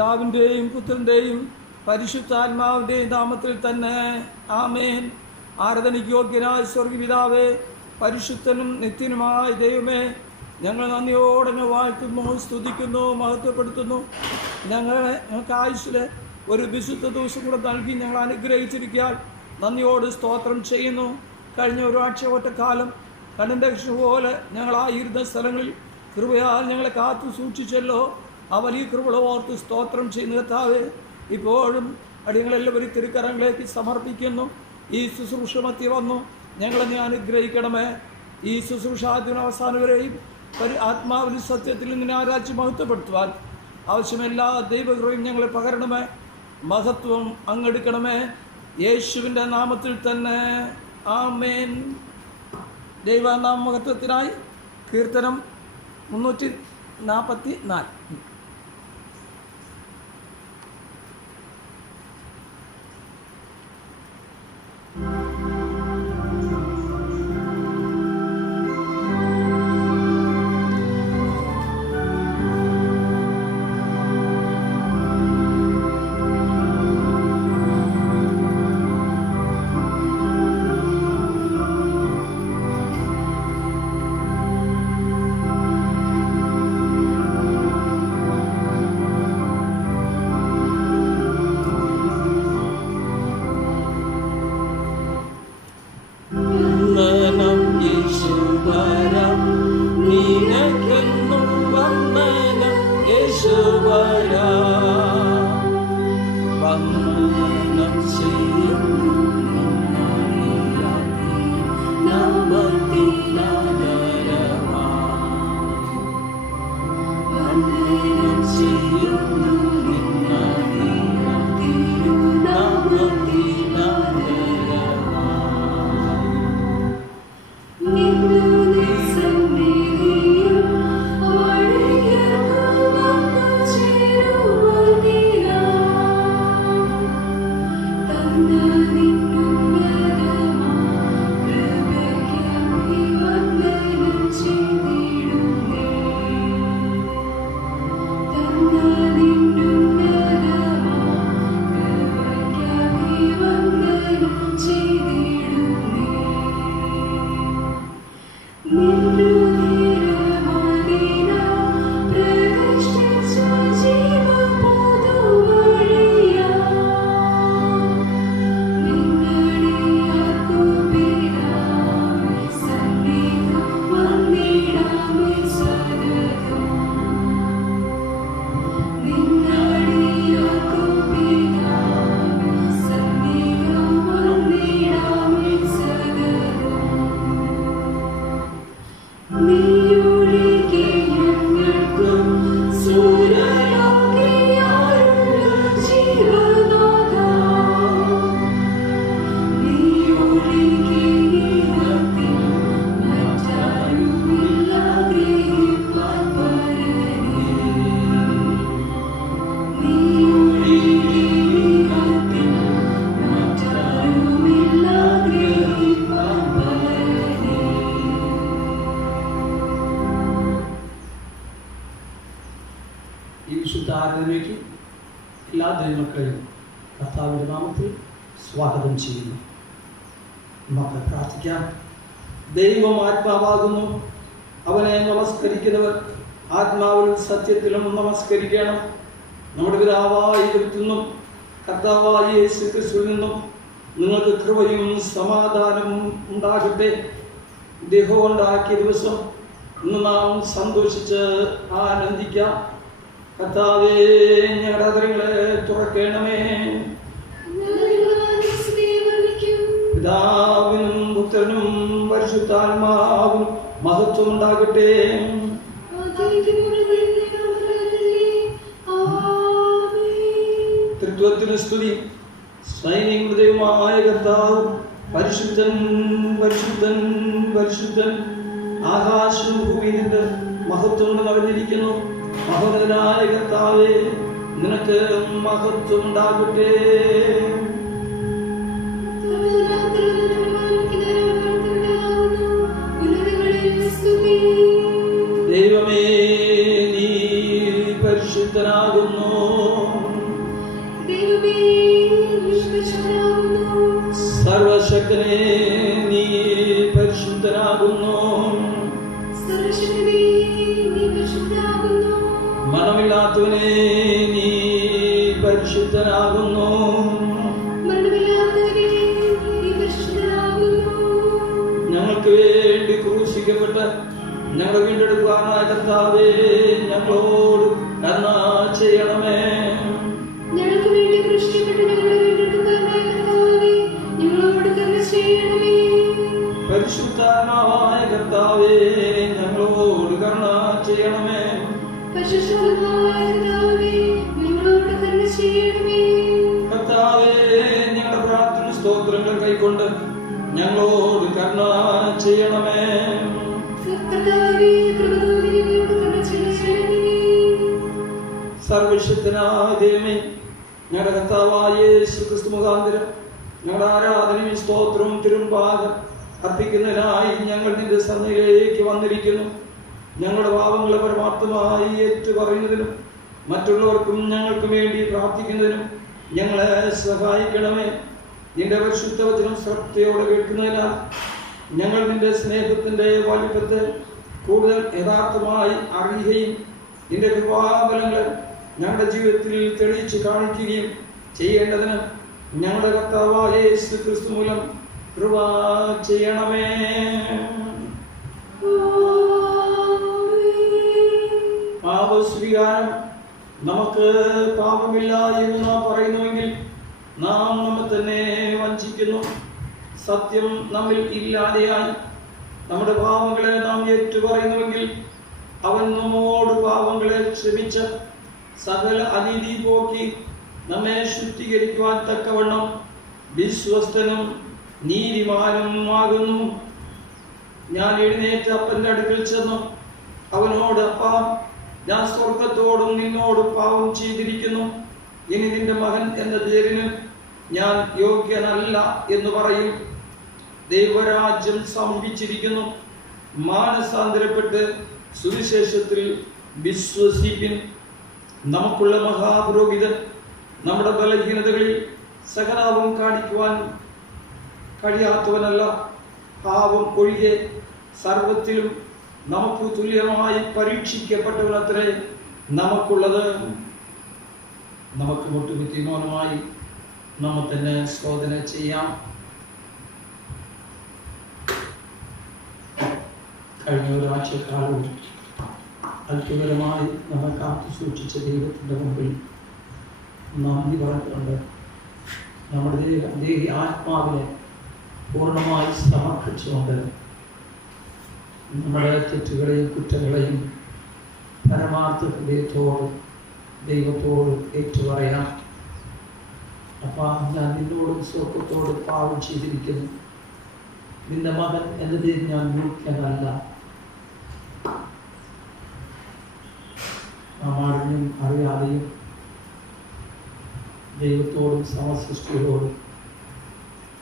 പിതാവിൻ്റെയും പുത്രൻ്റെയും പരിശുദ്ധാത്മാവിൻ്റെയും നാമത്തിൽ തന്നെ ആമേൻ. ആരാധനയ്ക്ക് യോഗ്യനായ സ്വർഗ്ഗപിതാവേ, പരിശുദ്ധനും നിത്യനുമായ ദൈവമേ, ഞങ്ങൾ നന്ദിയോടെ വാഴ്ത്തുന്നു, സ്തുതിക്കുന്നു, മഹത്വപ്പെടുത്തുന്നു. ഞങ്ങൾക്ക് ആയുസ്സിലെ ഒരു വിശുദ്ധ ദിവസം കൂടെ നൽകി ഞങ്ങൾ അനുഗ്രഹിച്ചിരിക്കാൻ നന്ദിയോട് സ്തോത്രം ചെയ്യുന്നു. കഴിഞ്ഞ ഒരാഴ്ചവട്ടക്കാലം കണ്ണിൻ്റെ കൃഷ്ണ പോലെ ഞങ്ങളായിരുന്ന സ്ഥലങ്ങളിൽ കൃപയാൽ ഞങ്ങളെ കാത്തു സൂക്ഷിച്ചല്ലോ. ആ വലിയ കൃപ ഓർത്ത് സ്തോത്രം ചെയ്യുന്ന കർത്താവേ, ഇപ്പോഴും അടിയങ്ങളെല്ലാവരും തിരുക്കരങ്ങളിലേക്ക് സമർപ്പിക്കുന്നു. ഈ ശുശ്രൂഷ മധ്യ വന്നു ഞങ്ങളെ നീ അനുഗ്രഹിക്കണമേ. ഈ ശുശ്രൂഷ ആദ്യം അവസാനം വരെയും ആത്മാവിലും സത്യത്തിൽ നിന്നെ ആരാധിച്ച് മഹത്വപ്പെടുത്തുവാൻ ആവശ്യമെല്ലാ ദൈവകൃപയും ഞങ്ങളെ പകരണമേ. മഹത്വം അങ്ങെടുക്കണമേ, യേശുവിൻ്റെ നാമത്തിൽ തന്നെ ആമേൻ. ദൈവനാമ മഹത്വത്തിനായി കീർത്തനം 344. എല്ലാ ദൈവമക്കളെയും കർത്താവിൻ്റെ നാമത്തിൽ സ്വാഗതം ചെയ്യുന്നു. നമുക്ക് പ്രാർത്ഥിക്കാം. ദൈവം ആത്മാവാകുന്നു. അവനെ നമസ്കരിക്കുന്നവർ ആത്മാവിലും സത്യത്തിലും നമസ്കരിക്കണം. നമ്മുടെ പിതാവായ ദൈവത്തിൽ നിന്നും കർത്താവായ യേശു ക്രിസ്തുവിൽ നിന്നും നിങ്ങൾക്ക് കൃപയും സമാധാനവും ഉണ്ടാകട്ടെ. ദൈവം ഉണ്ടാക്കിയ ദിവസം ഇന്ന് നാം സന്തോഷിച്ച് ആനന്ദിക്കാം. കർത്താവേ, ഞങ്ങളുടെ ഹൃദയങ്ങളെ തുറക്കണമേ. പിതാവിനും പുത്രനും പരിശുദ്ധാത്മാവും മഹത്വം ഉണ്ടാകട്ടെ. തൃത്വത്തിന് സ്തുതി. സൈന്യങ്ങളുടെ ദൈവമായ കർത്താവ് പരിശുദ്ധൻ പരിശുദ്ധൻ പരിശുദ്ധൻ. ആകാശവും ഭൂമിയും നിന്റെ മഹത്വം നിറഞ്ഞിരിക്കുന്നു. മഹോന്നതനായ കർത്താവേ, നിനക്ക് മഹത്വം ഉണ്ടാകട്ടെ. ദൈവമേ, നീ പരിശുദ്ധനാകുന്നു. സർവശക്തനെ, നീ പരിശുദ്ധനാകുന്നു. മരണമില്ലാത്തവനെ, നീ പരിശുദ്ധനാകുന്നു. ഞങ്ങൾക്ക് വേണ്ടി ക്രൂശിക്കപ്പെട്ട ഞങ്ങളുടെ വീണ്ടെടുക്കാനായ കർത്താവേ, ഞങ്ങളോട് കരുണ ചെയ്യണമേ. പരിശുദ്ധാത്മാവായ കർത്താവേ, ഞങ്ങളോട് കരുണ ചെയ്യണമേ. കർത്താവേ, ഞങ്ങളുടെ പ്രാർത്ഥന സ്തോത്രങ്ങൾ കൈക്കൊണ്ട് ഞങ്ങളോട് കരുണ ചെയ്യണമേ. സർവശക്തനായ ദൈവമേ, ഞങ്ങളുടെ കർത്താവായ യേശുക്രിസ്തു മുഖാന്തരം ഞങ്ങളുടെ ആരാധനയും സ്തോത്രവും തിരുമ്പാകം അർപ്പിക്കുന്നതിനായി ഞങ്ങൾ നിന്റെ സന്നിധിയിലേക്ക് വന്നിരിക്കുന്നു. ഞങ്ങളുടെ പാപങ്ങളെ പരമാർത്ഥമായി ഏറ്റുപറയുന്നതിനും മറ്റുള്ളവർക്കും ഞങ്ങൾക്കും വേണ്ടി പ്രാർത്ഥിക്കുന്നതിനും ഞങ്ങളെ സഹായിക്കണമേ. നിന്റെ പരിശുദ്ധ വചനം ശ്രദ്ധയോടെ കേൾക്കുന്നതിനാൽ ഞങ്ങൾ നിന്റെ സ്നേഹത്തിന്റെ വലിപ്പത്തെ കൂടുതൽ യഥാർത്ഥമായി അറിയുകയും നിന്റെ കൃപാബലങ്ങൾ ഞങ്ങളുടെ ജീവിതത്തിൽ തെളിയിച്ച് കാണിക്കുകയും ചെയ്യേണ്ടതിന് ഞങ്ങളുടെ കർത്താവായ യേശു ക്രിസ്തു മൂലം കൃപ ചെയ്യണമേ. പാപസ്വീകാരം. നമുക്ക് പാപമില്ല എന്ന് നാം പറയുന്നുവെങ്കിൽ നാം നമ്മെ തന്നെ വഞ്ചിക്കുന്നു. സത്യം നമ്മിൽ ഇല്ലാതെയായി നമ്മുടെ പാപങ്ങളെ നാം ഏറ്റുപറയുന്നുവെങ്കിൽ അവൻ നമ്മോട് പാപങ്ങളെ ക്ഷമിച്ച് സകല അനീതി പോക്കി നമ്മെ ശുദ്ധീകരിക്കുവാൻ തക്കവണ്ണം വിശ്വസ്തനും നീതിമാനും ആകുന്നു. ഞാൻ എഴുന്നേറ്റ് അപ്പൻ്റെ അടുക്കൽ ചെന്നു അവനോട്, അപ്പാ, ഞാൻ സ്വർഗത്തോടും നിന്നോടും പാപം ചെയ്തിരിക്കുന്നു. ഇനി നിന്റെ മകൻ എന്ന പേരിന് ഞാൻ യോഗ്യനല്ല എന്ന് പറയും. ദൈവരാജ്യം സമീപിച്ചിരിക്കുന്നു. മാനസാന്തരപ്പെട്ട് സുവിശേഷത്തിൽ വിശ്വസിപ്പിൻ. നമുക്കുള്ള മഹാപുരോഹിതൻ നമ്മുടെ ബലഹീനതകളിൽ സകലാപം കാണിക്കുവാൻ കഴിയാത്തവനല്ല. പാപം ഒഴികെ സർവത്തിലും നമുക്ക് തുല്യമായി പരീക്ഷിക്കപ്പെട്ടവനത്രേ നമുക്കുള്ളത്. നമുക്ക് മുട്ടുകുത്തി മൗനമായി നമ്മെ തന്നെ ശോധന ചെയ്യാം. കഴിഞ്ഞ ഒരാഴ്ചക്കാലവും അത്ഭുതകരമായി നമ്മെ കാത്തു സൂക്ഷിച്ച ദൈവത്തിൻ്റെ മുമ്പിൽ നന്ദി പറഞ്ഞുകൊണ്ട് നമ്മുടെ ആത്മാവിനെ പൂർണ്ണമായി സമർപ്പിച്ചുകൊണ്ട് നമ്മുടെ തെറ്റുകളെയും കുറ്റങ്ങളെയും പരമാർത്ഥ ഹൃദയത്തോട് ദൈവത്തോട് ഏറ്റുപറയാം. അപ്പം ഞാൻ നിന്നോടും സ്വർഗത്തോട് പാപം ചെയ്തിരിക്കുന്നു. നിന്റെ മകൻ എന്നത് ഞാൻ യോഗ്യനല്ല. അറിഞ്ഞും അറിയാതെയും ദൈവത്തോടും സമസൃഷ്ടികളോടും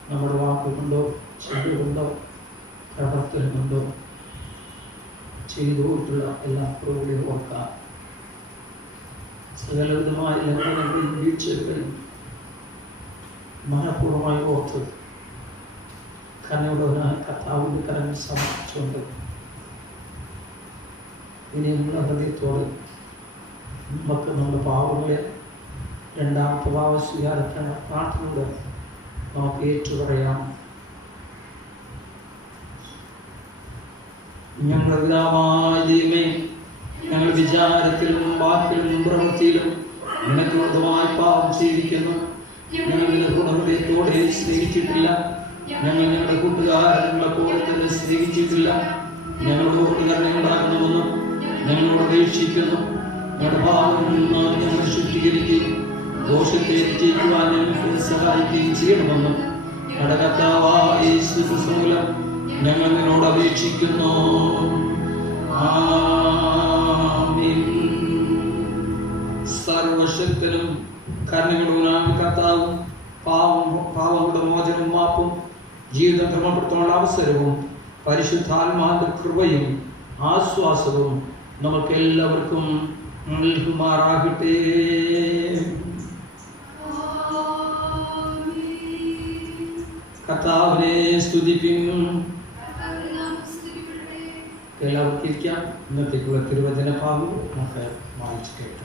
നമ്മുടെ വാക്കുകൊണ്ടോ ചെവികൊണ്ടോ പ്രവർത്തനം കൊണ്ടോ ചെയ്തുകൊണ്ടുള്ള എല്ലാ പ്രവൃത്തിയും ഓർക്കാം. സകലവിധമായ ലംഘനങ്ങളെയും വീഴ്ചകളെയും മനഃപൂർവ്വമായി ഓർത്ത് കരുണയുള്ളവനായ കർത്താവിന്റെ കരങ്ങൾ സമർപ്പിച്ചുകൊണ്ട് ഇനിയുള്ള ഹൃദയത്തോടെ നമുക്ക് നമ്മുടെ പാവങ്ങളെ രണ്ടാമത്തെ പാവസ്വീകാരത്തിന് പ്രാർത്ഥനയോടെ നമുക്ക് ഏറ്റുപറയാം. ഞങ്ങളുടെ പിതാവായ ദൈവമേ, ഞങ്ങൾ വിചാരത്തിലും വാക്കിലും പ്രവൃത്തിയിലും നിനക്ക് വിരുദ്ധമായി പാപം ചെയ്തിരിക്കുന്നു. ഞങ്ങൾ നിന്റെ ഗുണഹൃദയത്തോടെ സ്നേഹിച്ചിട്ടില്ല. ഞങ്ങൾ ഞങ്ങളുടെ കൂട്ടുകാരങ്ങളെ പോലെ തന്നെ സ്നേഹിച്ചിട്ടില്ല. ഞങ്ങളോട് കരുണയുണ്ടാകണമെന്നും ഞങ്ങളോട് അപേക്ഷിക്കുന്നു. ഞങ്ങളുടെ പാപങ്ങളിൽ ഞങ്ങൾ ശുദ്ധീകരിക്കുകയും ദോഷത്തെ വിജയിക്കുവാൻ ഞങ്ങൾക്ക് സഹായിക്കുകയും ചെയ്യണമെന്നും കടകർത്താവായ യേശു ക്രിസ്തു മൂലം ഞങ്ങൾ നിന്നോട് അപേക്ഷിക്കുന്നു. ആമേൻ. സർവശക്തനും കരുണകളുമായ കർത്താവും പാവങ്ങളുടെ മോചനവും മാപ്പും ജീവിതം ക്രമപ്പെടുത്താനുള്ള അവസരവും പരിശുദ്ധാത്മാവിന്റെ കൃപയും ആശ്വാസവും നമുക്ക് എല്ലാവർക്കും നൽകുമാറാകട്ടെ. കർത്താവിനെ സ്തുതിപ്പിക്കും. എല്ലാവർക്കും ഇരിക്കാം. ഇന്നത്തേക്കുള്ള തിരുവചന ഭാഗം നമുക്ക് വായിച്ചു കേൾക്കാം.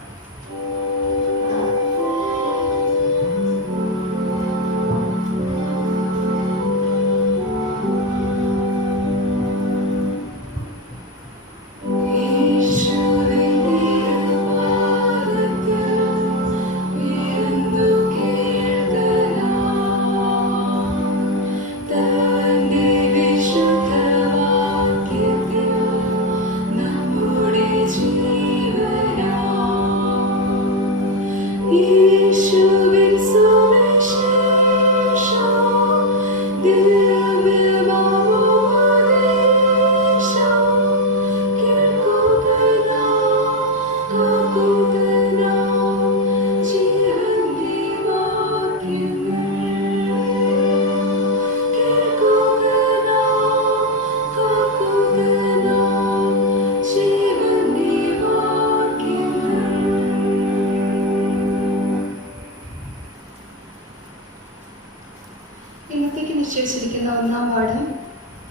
ഇന്നത്തേക്ക് നിശ്ചയിച്ചിരിക്കുന്ന ഒന്നാം പാഠം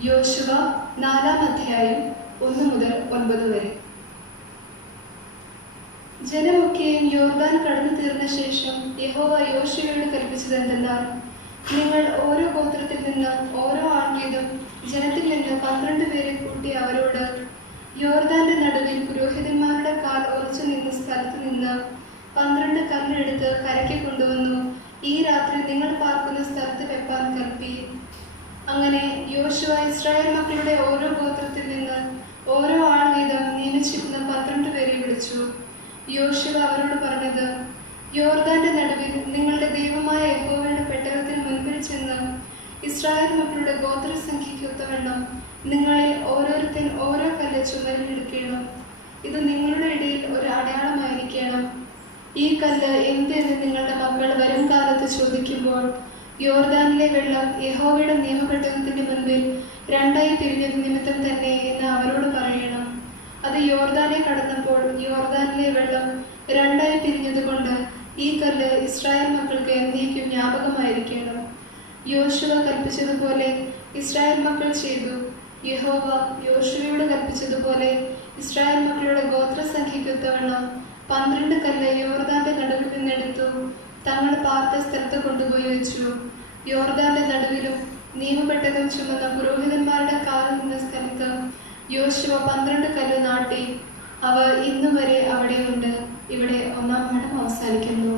യോശുവ 4-ാം അധ്യായം 1 മുതൽ 9 വരെ. ജനമൊക്കെയും യോർദാൻ കടന്നു തീർന്ന ശേഷം യഹോവ യോശുവയോട് കൽപ്പിച്ചതെന്തെന്നാൽ, നിങ്ങൾ ഓരോ ഗോത്രത്തിൽ നിന്ന് ഓരോ ആൺവീതം ജനത്തിൽ നിന്ന് 12 പേരെ കൂട്ടി അവരോട് യോർദാന്റെ നടുവിൽ പുരോഹിതന്മാരുടെ കാൽ ഉറച്ചു നിന്ന സ്ഥലത്ത് നിന്ന് 12 കല്ലെടുത്ത് കരയ്ക്ക് കൊണ്ടുവന്നു ഈ രാത്രി നിങ്ങൾ പാർക്കുന്ന സ്ഥലത്ത് വെപ്പാൻ കൽപ്പിക്കും. അങ്ങനെ യോശുവ ഇസ്രായേൽ മക്കളുടെ ഓരോ ഗോത്രത്തിൽ നിന്ന് ഓരോ ആൾ വീതം നിയമിച്ചിരുന്ന 12 പേരെ വിളിച്ചു. യോശുവ അവരോട് പറഞ്ഞത്, യോർദാന്റെ നടുവിൽ നിങ്ങളുടെ ദൈവമായ യഹോവയുടെ പെട്ടകത്തിന് മുൻപിൽ ചെന്ന് ഇസ്രായേൽ മക്കളുടെ ഗോത്രസംഖ്യയ്ക്ക് ഒത്തവണ്ണം നിങ്ങളിൽ ഓരോരുത്തൻ ഓരോ കല്ല് ചുമലിലെടുക്കണം. ഇത് നിങ്ങളുടെ ഇടയിൽ ഒരു അടയാളമായിരിക്കണം. ഈ കല്ല് എന്തെന്ന് നിങ്ങളുടെ മക്കൾ വരും കാലത്ത് ചോദിക്കുമ്പോൾ യോർദാനിലെ വെള്ളം യഹോവയുടെ നിയമപെട്ടകത്തിന്റെ മുൻപിൽ 2 പിരിഞ്ഞ നിമിത്തം തന്നെ എന്ന് അവരോട് പറയണം. അത് യോർദാനെ കടന്നപ്പോൾ യോർദാനിലെ വെള്ളം 2 പിരിഞ്ഞതുകൊണ്ട് ഈ കല്ല് ഇസ്രായേൽ മക്കൾക്ക് എന്നേക്കും ജ്ഞാപകമായിരിക്കണം. യോശുവ കൽപ്പിച്ചതുപോലെ ഇസ്രായേൽ മക്കൾ ചെയ്തു. യഹോവ യോശുവയോട് കൽപ്പിച്ചതുപോലെ ഇസ്രായേൽ മക്കളുടെ ഗോത്രസംഖ്യയ്ക്കൊത്തവണ്ണം 12 കല്ല് യോർദാന്റെ നടുവിൽ നിന്നെടുത്തു തങ്ങൾ പാർത്ത സ്ഥലത്ത് കൊണ്ടുപോയി വെച്ചു. യോർദാന്റെ നടുവിലും നിയമപെട്ടകം ചുമന്ന പുരോഹിതന്മാരുടെ കാലിൽ നിന്ന സ്ഥലത്ത് യോശുവ 12 കല്ല് നാട്ടി. അവ ഇന്നുവരെ അവിടെയുണ്ട്. ഇവിടെ ഒന്നാം പാഠം അവസാനിക്കുന്നു.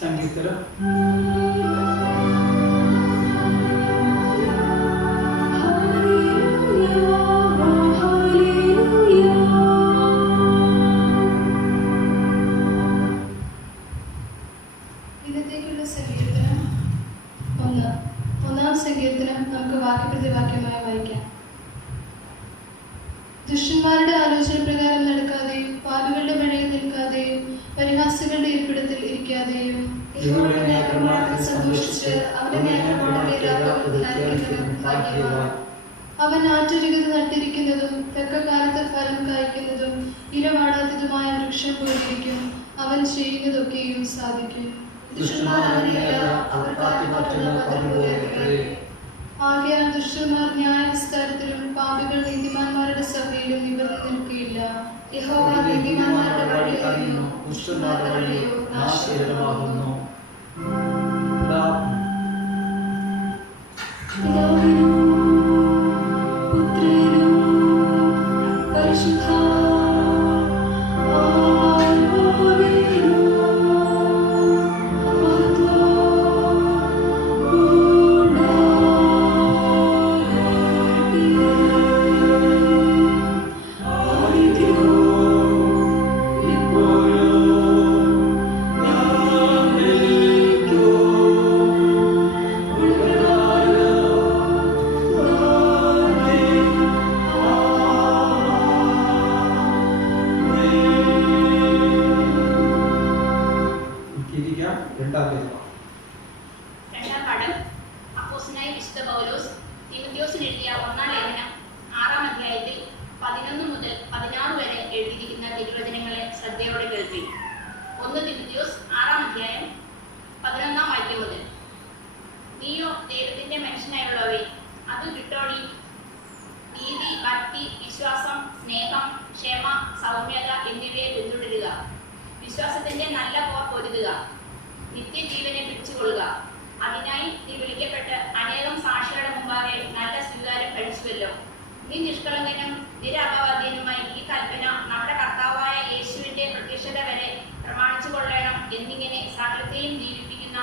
സംഗീതം ഇന്നത്തേക്കുള്ള സങ്കീർത്തനം 1. ഒന്നാം സങ്കീർത്തനം നമുക്ക് വാക്യപ്രതിവാക്യമായി വായിക്കാം. ദുഷ്ടന്മാരുടെ ആലോചന പ്രകാരം നടക്കാതെയും പാപികളുടെ വഴിയിൽ നിൽക്കാതെയും പരിഹാസികളുടെ ഇരിപ്പിടത്തിൽ ഇരിക്കാതെയും സന്തോഷിച്ച് അവന്റെ ന്യായപ്രമാണത്തെ ധ്യാനിക്കുന്നതും ഭാഗ്യവാൻ. അവൻ ആറ്റരികത്ത് നട്ടിരിക്കുന്നതും തക്കകാലത്ത് ഫലം കായ്ക്കുന്നതും ഇരവാടാത്തതുമായ വൃക്ഷം പോലിരിക്കും. അവൻ ചെയ്യുന്നതൊക്കെയും സാധിക്കും. ആകയാൽ ദുഷ്ടന്മാർ ന്യായവിസ്താരത്തിലും പാപികൾ നീതിമാന്മാരുടെ സഭയിലും നിവർന്നു നിൽക്കുകയില്ല. യഹോവ നീതിമാന്മാരുടെ വഴി അറിയുന്നു, ദുഷ്ടന്മാരുടെ വഴിയോ നാശകരമാകുന്നു. Oh സ്നേഹം, ക്ഷമ, സൗമ്യത എന്നിവയെ പിന്തുടരുക. വിശ്വാസത്തിന്റെ നല്ല പോർ പൊരുതുക. നിത്യജീവനെ പിടിച്ചുകൊള്ളുക. അതിനായി നീ വിളിക്കപ്പെട്ട് അനേകം സാക്ഷികളുടെ മുമ്പാകെ നല്ല സ്വീകാര്യം കഴിച്ചുവല്ലോ. നീ നിഷ്കളങ്കനും നിരപവാദ്യനുമായി ഈ കൽപ്പന നമ്മുടെ കർത്താവായ യേശുവിന്റെ പ്രത്യക്ഷത വരെ പ്രമാണിച്ചു കൊള്ളണം എന്നിങ്ങനെ സകലത്തെയും ജീവിപ്പിക്കുന്ന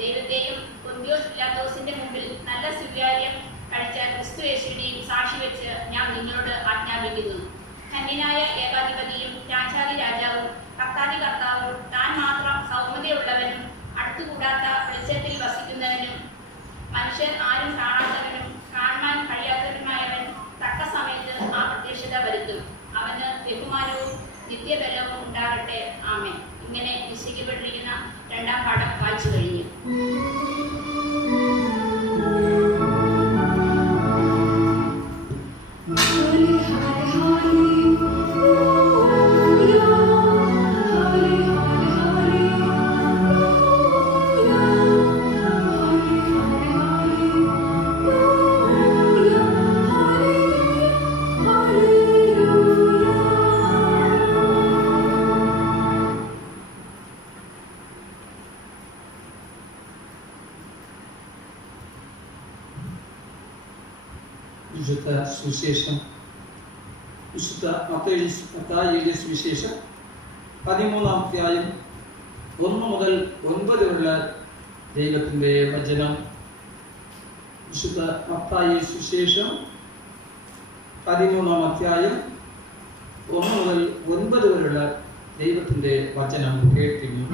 ദൈവത്തെയും പൊന്തിയോസ് പിലാത്തോസിന്റെ മുമ്പിൽ നല്ല സ്വീകാര്യം കഴിച്ച ക്രിസ്തു യേശുവിനെയും സാക്ഷി വെച്ച് ഞാൻ നിന്നോട് ആജ്ഞാപിക്കുന്നു. ധന്യനായ ഏകാധിപതിയും രാജാതി രാജാവും കർത്താതി കർത്താവും താൻ മാത്രം സൗമ്യതയുള്ളവനും അടുത്തുകൂടാത്ത വെളിച്ചത്തിൽ വസിക്കുന്നവനും മനുഷ്യർ ആരും കാണാത്തവനും കാണാൻ കഴിയാത്തവനുമായവൻ തക്ക സമയത്ത് ആ പ്രത്യക്ഷത വരുത്തും. അവന് ബഹുമാനവും നിത്യബലവും ഉണ്ടാകട്ടെ. ആമേൻ. ഇങ്ങനെ നിശ്ചയിക്കപ്പെട്ടിരിക്കുന്ന രണ്ടാം പാഠം വായിച്ചു കഴിഞ്ഞു. വിശുദ്ധ സുവിശേഷം വിശുദ്ധ മത്തായിയുടെ സുവിശേഷം 13-ാം അധ്യായം 1 മുതൽ 9 വരെയുള്ള ദൈവത്തിൻ്റെ വചനം. വിശുദ്ധ മത്തായി സുവിശേഷം 13-ാം അധ്യായം 1 മുതൽ 9 വരെയുള്ള ദൈവത്തിൻ്റെ വചനം കേൾക്കുന്നു.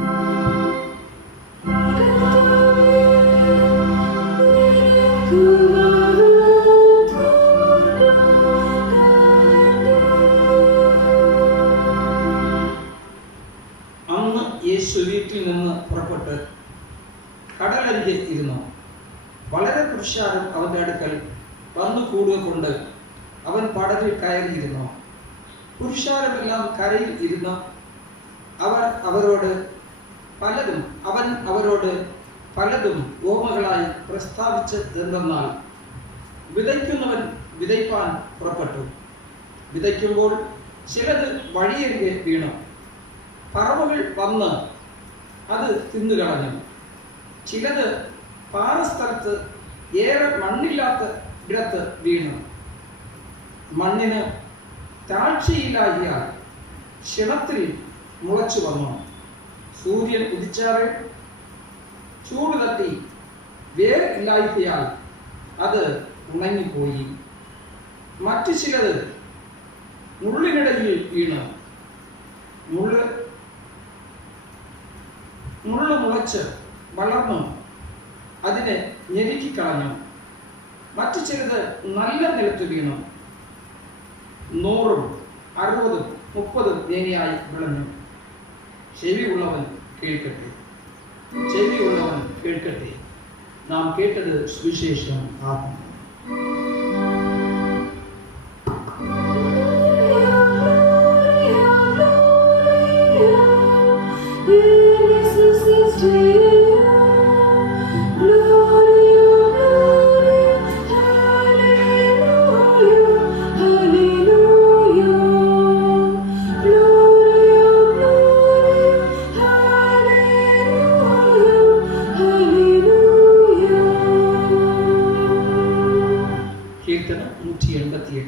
യേശു വീട്ടിൽ നിന്ന് പുറപ്പെട്ട് കടലരികെ ഇരുന്നു. വളരെ പുരുഷാരം അവന്റെ അടുക്കൽ വന്നു കൂടുക കൊണ്ട് അവൻ പടകിൽ കയറിയിരുന്നു. പുരുഷാരമെല്ലാം കരയിൽ ഇരുന്ന് അവൻ അവരോട് പലതും ഓമകളായി പ്രസ്താവിച്ചതെന്തെന്നാൽ, വിതയ്ക്കുന്നവൻ വിതയ്പ്പാൻ പുറപ്പെട്ടു. വിതയ്ക്കുമ്പോൾ ചിലത് വഴിയരികെ വീണു. പറവകൾ വന്ന് അത് തിന്നുകളഞ്ഞു. ചിലത് പാറസ്ഥലത്ത് ഏറെ മണ്ണില്ലാത്ത ഇടത്ത് വീണു. മണ്ണിന് താഴ്ചയിലാകിയാൽ ക്ഷണത്തിൽ മുളച്ചു വന്നു. സൂര്യൻ ഉദിച്ചാറ് ചൂട് തട്ടി വേർ ഇല്ലായികയാൽ അത് ഉണങ്ങിപ്പോയി. മറ്റു ചിലത് മുള്ളിനിടയിൽ വീണു. മുള്ള് മുളച്ച് വളർന്നു അതിനെ ഞെരുക്കിക്കളഞ്ഞു. മറ്റു ചിലത് നല്ല നിലത്ത് വീണു. 100, 60, 30 തേനയായി വിളഞ്ഞു. ചെവി ഉള്ളവൻ കേൾക്കട്ടെ. നാം കേട്ടത് സുവിശേഷം ആകുന്നു. കീർത്തനം 188.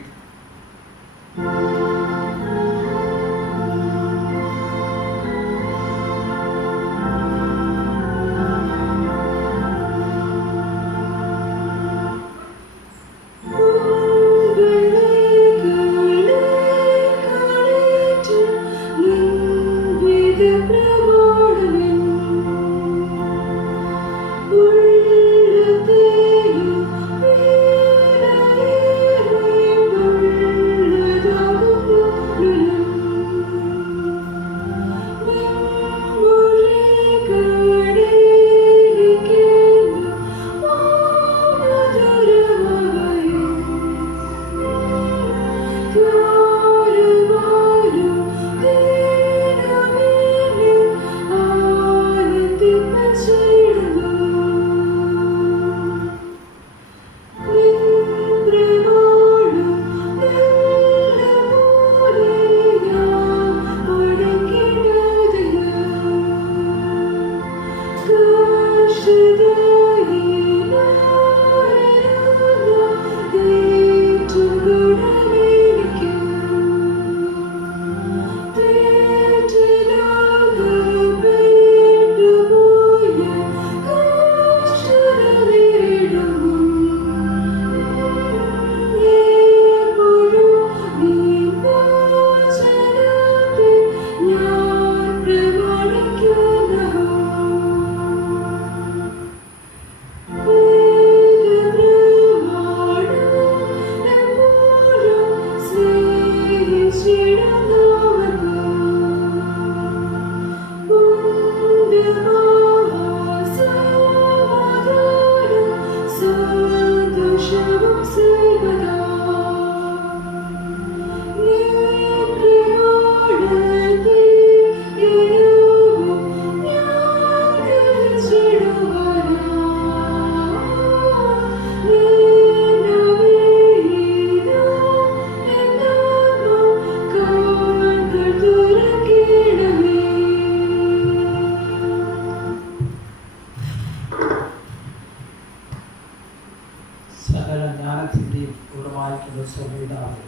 സ്വർഗ്ഗപിതാവേ,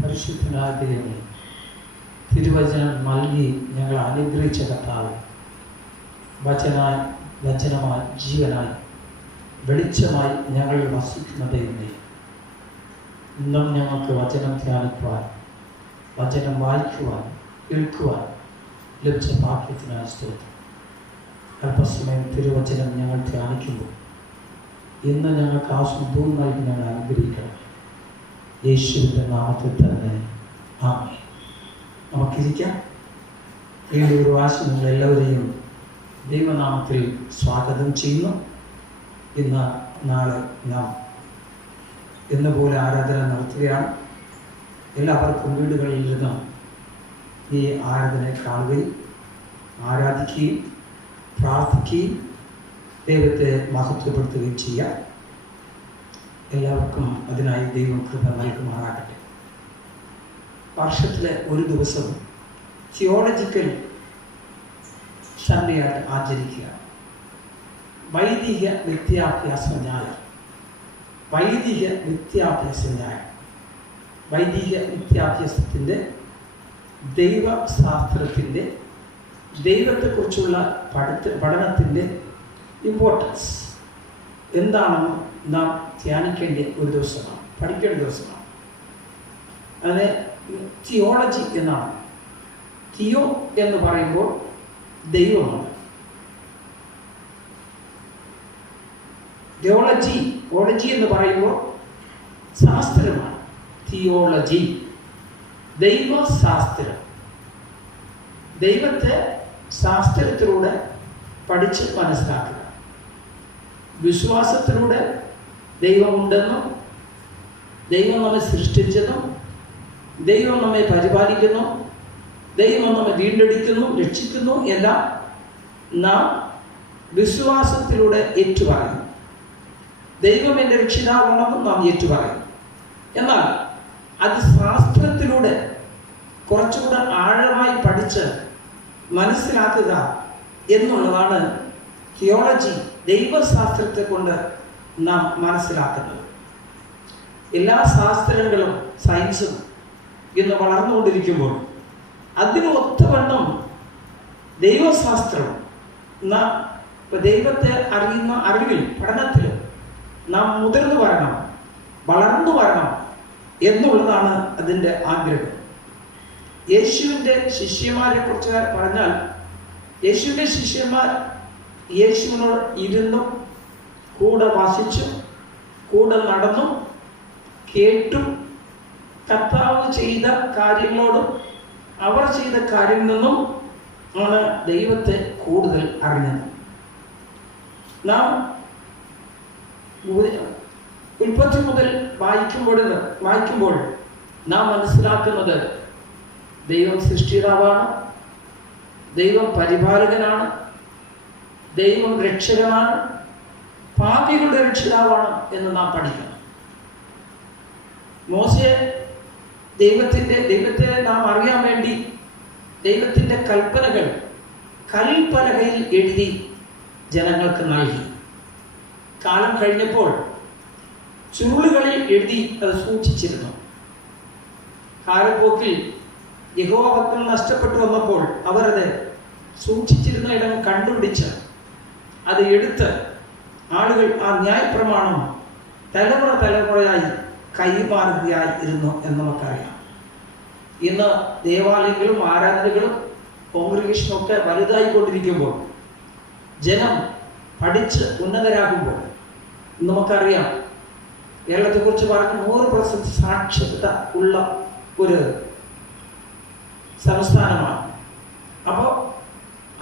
പരിശുദ്ധനായ ദൈവമേ, തിരുവചനം നൽകി ഞങ്ങൾ അനുഗ്രഹിച്ച കർത്താവേ, വചനമായി ജീവനായി വെളിച്ചമായി ഞങ്ങൾ വസിക്കുന്ന ദൈവമേ, ഇന്നും ഞങ്ങൾക്ക് വചനം ധ്യാനിക്കുവാൻ, വചനം വായിക്കുവാൻ, കേൾക്കുവാൻ ലഭിച്ച ഭാഗ്യത്തിനായി സ്തോത്രം. അല്പസമയം തിരുവചനം ഞങ്ങൾ ധ്യാനിക്കുമ്പോൾ ഇന്ന് ഞങ്ങൾക്ക് ആസ്വദവും നൽകി ഞങ്ങൾ അനുഗ്രഹിക്കണം. യേശുവിൻ്റെ നാമത്തിൽ തന്നെ ആമേൻ. നമുക്കിരിക്കാം. വീണ്ടും ഒരു പ്രാവശ്യം നിങ്ങളെല്ലാവരെയും ദൈവനാമത്തിൽ സ്വാഗതം ചെയ്യുന്നു. നാളെ നാം എന്നുപോലെ ആരാധന നടത്തുകയാണ്. എല്ലാവർക്കും വീടുകളിൽ നിന്ന് ഈ ആരാധനയെ കാണുകയും ആരാധിക്കുകയും പ്രാർത്ഥിക്കുകയും ദൈവത്തെ മഹത്വപ്പെടുത്തുകയും ചെയ്യാം. എല്ലാവർക്കും അതിനായി ദൈവം കൃപ നൽകുമാറാകട്ടെ. വർഷത്തിലെ ഒരു ദിവസം തിയോളജിക്കൽ സൺഡേയായിട്ട് ആചരിക്കുക. വൈദിക വിദ്യാഭ്യാസ ന്യായം. വൈദിക വിദ്യാഭ്യാസ ന്യായം. വൈദിക വിദ്യാഭ്യാസത്തിൻ്റെ, ദൈവശാസ്ത്രത്തിൻ്റെ, ദൈവത്തെക്കുറിച്ചുള്ള പഠനത്തിൻ്റെ ഇമ്പോർട്ടൻസ് എന്താണെന്ന് നാം ധ്യാനിക്കേണ്ട ഒരു ദിവസമാണ്, പഠിക്കേണ്ട ദിവസമാണ്. അതിനെ തിയോളജി എന്നാണ്. തിയോ എന്ന് പറയുമ്പോൾ ദൈവമാണ്. ഓളജി എന്ന് പറയുമ്പോൾ ശാസ്ത്രമാണ്. തിയോളജി ദൈവശാസ്ത്രം. ദൈവത്തെ ശാസ്ത്രത്തിലൂടെ പഠിച്ച് മനസ്സിലാക്കുക. വിശ്വാസത്തിലൂടെ ദൈവമുണ്ടെന്നും ദൈവം നമ്മെ സൃഷ്ടിച്ചെന്നും ദൈവം നമ്മെ പരിപാലിക്കുന്നു, ദൈവം നമ്മെ വീണ്ടെടുക്കുന്നു, രക്ഷിക്കുന്നു എല്ലാം നാം വിശ്വാസത്തിലൂടെ ഏറ്റുപറയുന്നു. ദൈവം എൻ്റെ രക്ഷിതാവാണെന്നും നാം ഏറ്റുപറയുന്നു. എന്നാൽ അത് ശാസ്ത്രത്തിലൂടെ കുറച്ചുകൂടെ ആഴമായി പഠിച്ച് മനസ്സിലാക്കുക എന്നുള്ളതാണ് തിയോളജി. ദൈവശാസ്ത്രത്തെ കൊണ്ട് നാം മനസ്സിലാക്കുന്നത്. എല്ലാ ശാസ്ത്രങ്ങളും സയൻസും ഇന്ന് വളർന്നുകൊണ്ടിരിക്കുമ്പോൾ അതിന് ഒത്തവണ്ണം ദൈവശാസ്ത്രം, നാം ദൈവത്തെ അറിയുന്ന അറിവിൽ, പഠനത്തിൽ നാം മുതിർന്നു വരണം, വളർന്നു വരണം എന്നുള്ളതാണ് അതിൻ്റെ ആഗ്രഹം. യേശുവിൻ്റെ ശിഷ്യന്മാരെ കുറിച്ച് പറഞ്ഞാൽ, യേശുവിൻ്റെ ശിഷ്യന്മാർ യേശുവിനോട് ഇരുന്നും കൂടെ വസിച്ചും കൂടെ നടന്നും കേട്ടും കർത്താവ് ചെയ്ത കാര്യങ്ങളോടും അവർ ചെയ്ത കാര്യങ്ങളിൽ നിന്നും ആണ് ദൈവത്തെ കൂടുതൽ അറിഞ്ഞത്. നാം ഉൽപ്പത്തി മുതൽ വായിക്കുമ്പോൾ നാം മനസ്സിലാക്കുന്നത് ദൈവം സൃഷ്ടിതാവാണ്, ദൈവം പരിപാലകനാണ്, ദൈവം രക്ഷകനാണ്, പാപികളുടെ രക്ഷിതാവാണ് എന്ന് നാം പഠിക്കണം. മോശെ ദൈവത്തെ നാം അറിയാൻ വേണ്ടി ദൈവത്തിൻ്റെ കൽപ്പനകൾ കൽപ്പലകയിൽ എഴുതി ജനങ്ങൾക്ക് നൽകി. കാലം കഴിഞ്ഞപ്പോൾ ചുരുളുകളിൽ എഴുതി അത് സൂക്ഷിച്ചിരുന്നു. കാലപ്പോക്കിൽ യഹോവഭക്തൻ നഷ്ടപ്പെട്ടു വന്നപ്പോൾ അവരത് സൂക്ഷിച്ചിരുന്ന ഇടം കണ്ടുപിടിച്ച് അത് എടുത്ത് ആളുകൾ ആ ന്യായപ്രമാണം തലമുറയായി കൈമാറുകയായിരുന്നു എന്ന് നമുക്കറിയാം. ഇന്ന് ദേവാലയങ്ങളും ആരാധനകളും കോൺഗ്രിഗേഷനും ഒക്കെ വലുതായിക്കൊണ്ടിരിക്കുമ്പോൾ, ജനം പഠിച്ച് ഉന്നതരാകുമ്പോൾ, നമുക്കറിയാം കേരളത്തെക്കുറിച്ച് പറഞ്ഞ 100% സാക്ഷരത ഉള്ള ഒരു സംസ്ഥാനമാണ്. അപ്പോൾ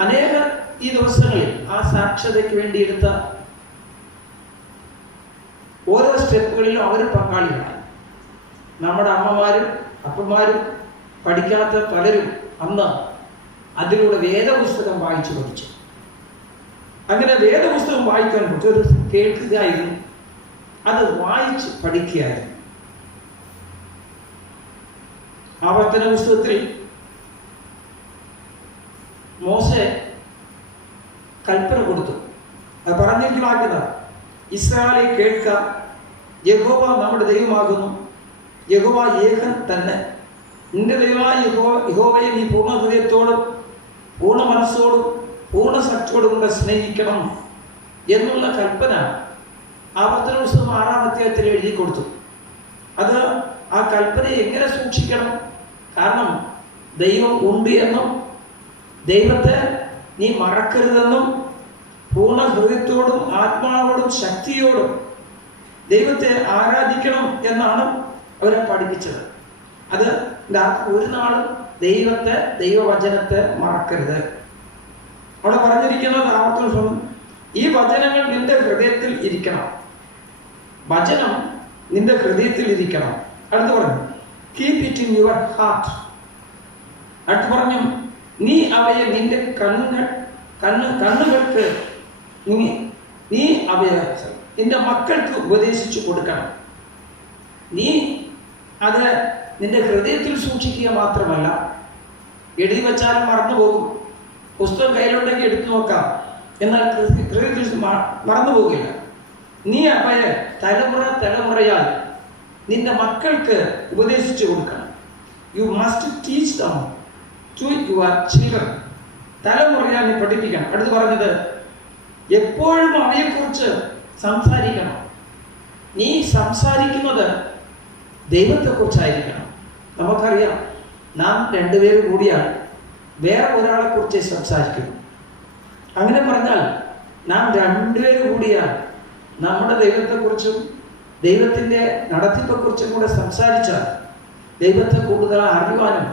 അനേകർ ഈ ദിവസങ്ങളിൽ ആ സാക്ഷരതയ്ക്ക് വേണ്ടി എടുത്ത ഓരോ സ്റ്റെപ്പുകളിലും അവർ പങ്കാളികളായി. നമ്മുടെ അമ്മമാരും അപ്പന്മാരും പഠിക്കാത്ത പലരും അന്ന് അതിലൂടെ വേദപുസ്തകം വായിച്ചു പഠിച്ചു. അങ്ങനെ വേദപുസ്തകം വായിക്കാൻ ഒരു കേൾക്കുകയായിരുന്നു, അത് വായിച്ച് പഠിക്കുകയായിരുന്നു. ആവർത്തന പുസ്തകത്തിൽ മോശെ കൽപ്പന കൊടുത്തു. അത് പറഞ്ഞിരിക്കുന്ന ഇസ്രായേലിൽ കേൾക്ക, യഹോവ നമ്മുടെ ദൈവമാകുന്നു. യഹോവ ഏകൻ തന്നെ. നിന്റെ ദൈവമായ യഹോവയെ നീ പൂർണ്ണ ഹൃദയത്തോടും പൂർണ്ണ മനസ്സോടും പൂർണ്ണ ശക്തിയോടും കൂടെ സ്നേഹിക്കണം എന്നുള്ള കൽപ്പന ആവർത്തന പുസ്തകം 6-ാം അധ്യായത്തിൽ എഴുതി കൊടുത്തു. അത് ആ കൽപ്പനയെ എങ്ങനെ സൂക്ഷിക്കണം? കാരണം ദൈവം ഉണ്ട് എന്നും ദൈവത്തെ നീ മറക്കരുതെന്നും പൂർണ്ണ ഹൃദയത്തോടും ആത്മാവോടും ശക്തിയോടും ദൈവത്തെ ആരാധിക്കണം എന്നാണ് അവരെ പഠിപ്പിച്ചത്. അത് ഒരു നാളും ദൈവവചനത്തെ മറക്കരുത്. അവിടെ പറഞ്ഞിരിക്കുന്നത് ആവർത്തനം, ഈ വചനങ്ങൾ നിന്റെ ഹൃദയത്തിൽ ഇരിക്കണം. വചനം നിന്റെ ഹൃദയത്തിൽ ഇരിക്കണം. അടുത്ത് പറഞ്ഞു keep it in your heart. അടുത്ത് പറഞ്ഞു നീ അവയെ നിന്റെ കണ്ണുകൾക്ക് നീ അവയെ നിന്റെ മക്കൾക്ക് ഉപദേശിച്ചു കൊടുക്കണം. നീ അത് നിന്റെ ഹൃദയത്തിൽ സൂക്ഷിക്കുക മാത്രമല്ല, എഴുതി വെച്ചാലും മറന്നുപോകും. പുസ്തകം കയ്യിലുണ്ടെങ്കിൽ എടുത്തു നോക്കാം, എന്നാൽ ഹൃദയത്തിൽ മറന്നു പോകില്ല. നീ അവയെ തലമുറയാൽ നിന്റെ മക്കൾക്ക് ഉപദേശിച്ചു കൊടുക്കണം. You must teach them to your children. തലമുറയാൽ നീ പഠിപ്പിക്കണം. അടുത്ത് പറഞ്ഞത് എപ്പോഴും അവയെക്കുറിച്ച് സംസാരിക്കണം. നീ സംസാരിക്കുന്നത് ദൈവത്തെക്കുറിച്ചായിരിക്കണം. നമുക്കറിയാം, നാം രണ്ടുപേരും കൂടിയാൽ വേറെ ഒരാളെ കുറിച്ച് സംസാരിക്കുന്നു. അങ്ങനെ പറഞ്ഞാൽ നാം രണ്ടുപേരും കൂടിയാൽ നമ്മുടെ ദൈവത്തെക്കുറിച്ചും ദൈവത്തിൻ്റെ നടത്തിപ്പെക്കുറിച്ചും കൂടെ സംസാരിച്ചാൽ ദൈവത്തെ കൂടുതൽ അറിയുവാനും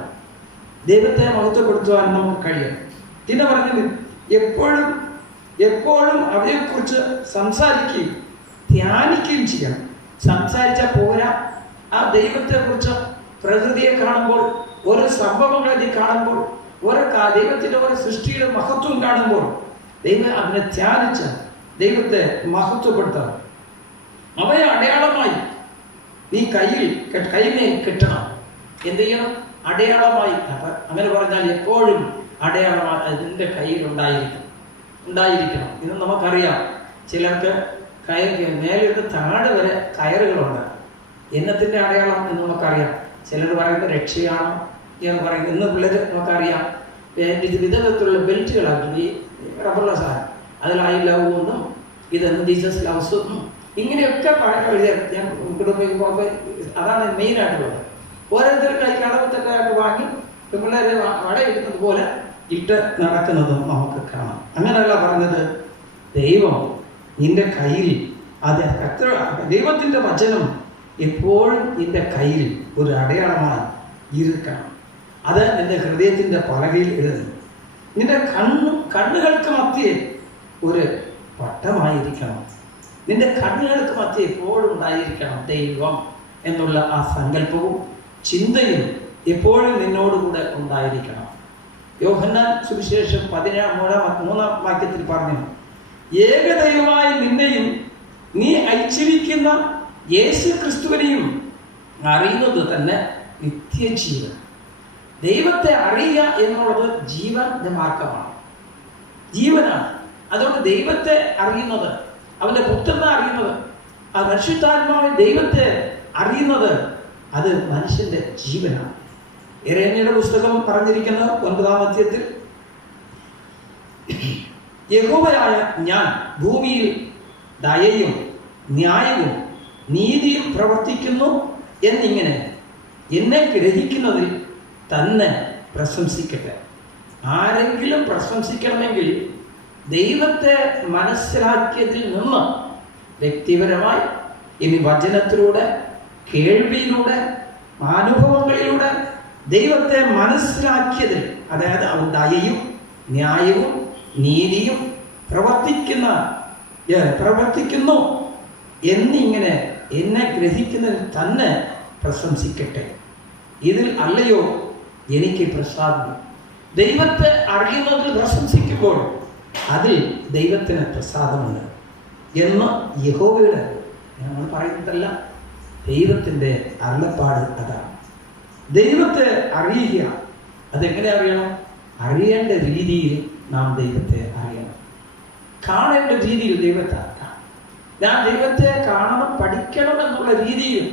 ദൈവത്തെ മഹത്വപ്പെടുത്തുവാനും നമുക്ക് കഴിയും. പിന്നെ പറഞ്ഞത് എപ്പോഴും അവയെക്കുറിച്ച് സംസാരിക്കുകയും ധ്യാനിക്കുകയും ചെയ്യണം. സംസാരിച്ചാൽ പോരാ, ആ ദൈവത്തെക്കുറിച്ച് പ്രകൃതിയെ കാണുമ്പോൾ, ഓരോ സംഭവങ്ങളെ നീ കാണുമ്പോൾ, ദൈവത്തിൻ്റെ ഓരോ സൃഷ്ടിയുടെ മഹത്വം കാണുമ്പോൾ ദൈവം അതിനെ ധ്യാനിച്ച് ദൈവത്തെ മഹത്വപ്പെടുത്തണം. അവയെ അടയാളമായി നീ കയ്യിൽ കെട്ടണം. എന്ത് ചെയ്യണം? അടയാളമായി. അങ്ങനെ പറഞ്ഞാൽ എപ്പോഴും അടയാളമായി അതിൻ്റെ കയ്യിൽ ഉണ്ടായിരിക്കണം. ഇത് നമുക്കറിയാം. ചിലർക്ക് മേലിട്ട് താഴെ വരെ കയറുകളുണ്ട്. എന്നത്തിൻ്റെ അടയാളം എന്ന് നമുക്കറിയാം. ചിലർ പറയുന്നത് രക്ഷയാണ് എന്ന് പറയുന്നത്. ഇന്ന് പിള്ളേർ നമുക്കറിയാം വിധത്തിലുള്ള ബെൽറ്റുകളാണ്, ഈ റബ്ബറുള്ള സാധനം. അതിൽ ഐ ലവ് എന്നും ഇതെന്ന് ജീസസ് ലവ്സ് എന്നും ഇങ്ങനെയൊക്കെ ഞാൻ കുടുംബം അതാണ് മെയിനായിട്ടുള്ളത്. ഓരോരുത്തരും കൈക്ക് അളവത്തൊക്കെ ആയിട്ട് വാങ്ങി പിള്ളേരെ വടയിടുന്നത് പോലെ ഇട്ട് നടക്കുന്നതും നമുക്ക് കാണാം. അങ്ങനെയല്ല പറഞ്ഞത്. ദൈവം നിന്റെ കയ്യിൽ, അത് എത്ര ദൈവത്തിൻ്റെ വചനം എപ്പോഴും നിന്റെ കയ്യിൽ ഒരു അടയാളമായി ഇരിക്കണം. അത് നിന്റെ ഹൃദയത്തിൻ്റെ പലകയിൽ എഴുതുന്നു. നിന്റെ കണ്ണുകൾക്ക് മധ്യേ ഒരു പട്ടമായിരിക്കണം. നിന്റെ കണ്ണുകൾക്ക് മധ്യേ എപ്പോഴും ഉണ്ടായിരിക്കണം ദൈവം എന്നുള്ള ആ സങ്കല്പവും ചിന്തയും എപ്പോഴും നിന്നോടുകൂടെ ഉണ്ടായിരിക്കണം. യോഹന്നാൻ സുവിശേഷം 13-ാം വാക്യത്തിൽ പറഞ്ഞു, ഏകദൈവമായ നിന്നെയും നീ അയച്ചിരിക്കുന്ന യേശു ക്രിസ്തുവിനെയും അറിയുന്നത് തന്നെ നിത്യജീവൻ. ദൈവത്തെ അറിയുക എന്നുള്ളത് ജീവന്റെ മാർഗമാണ്, ജീവനാണ്. അതുകൊണ്ട് ദൈവത്തെ അറിയുന്നത്, അവന്റെ പുത്രനെ അറിയുന്നത്, ആ പരിശുദ്ധാത്മാവിനെ ദൈവത്തെ അറിയുന്നത്, അത് മനുഷ്യന്റെ ജീവനാണ്. യെരമ്യയുടെ പുസ്തകം പറഞ്ഞിരിക്കുന്ന 9-ാം അധ്യായത്തിൽ യഹോവയായ ഞാൻ ഭൂമിയിൽ ദയയും ന്യായവും നീതിയും പ്രവർത്തിക്കുന്നു എന്നിങ്ങനെ എന്നെ ഗ്രഹിക്കുന്നതിൽ തന്നെ പ്രശംസിക്കട്ടെ. ആരെങ്കിലും പ്രശംസിക്കണമെങ്കിൽ ദൈവത്തെ മനസ്സിലാക്കിയതിൽ നിന്ന് വ്യക്തിപരമായി, ഇനി വചനത്തിലൂടെ, കേൾവിയിലൂടെ, അനുഭവങ്ങളിലൂടെ ദൈവത്തെ മനസ്സിലാക്കിയതിൽ, അതായത് അവൻ ദയയും ന്യായവും നീതിയും പ്രവർത്തിക്കുന്നു എന്നിങ്ങനെ എന്നെ ഗ്രഹിക്കുന്നതിൽ തന്നെ പ്രശംസിക്കട്ടെ. ഇതിൽ അല്ലയോ എനിക്ക് പ്രസാദം. ദൈവത്തെ അറിയുന്നതിൽ പ്രശംസിക്കുമ്പോൾ അതിൽ ദൈവത്തിന് പ്രസാദമുണ്ട് എന്ന് യഹോവയുടെ, ഞങ്ങൾ പറയുന്നതല്ല, ദൈവത്തിൻ്റെ അരുളപ്പാട് അതാണ്. ദൈവത്തെ അറിയുക. അതെങ്ങനെ അറിയണം? അറിയേണ്ട രീതിയിൽ നാം ദൈവത്തെ അറിയണം. കാണേണ്ട രീതിയിൽ ദൈവത്തെ ഞാൻ ദൈവത്തെ കാണണം, പഠിക്കണം എന്നുള്ള രീതിയിൽ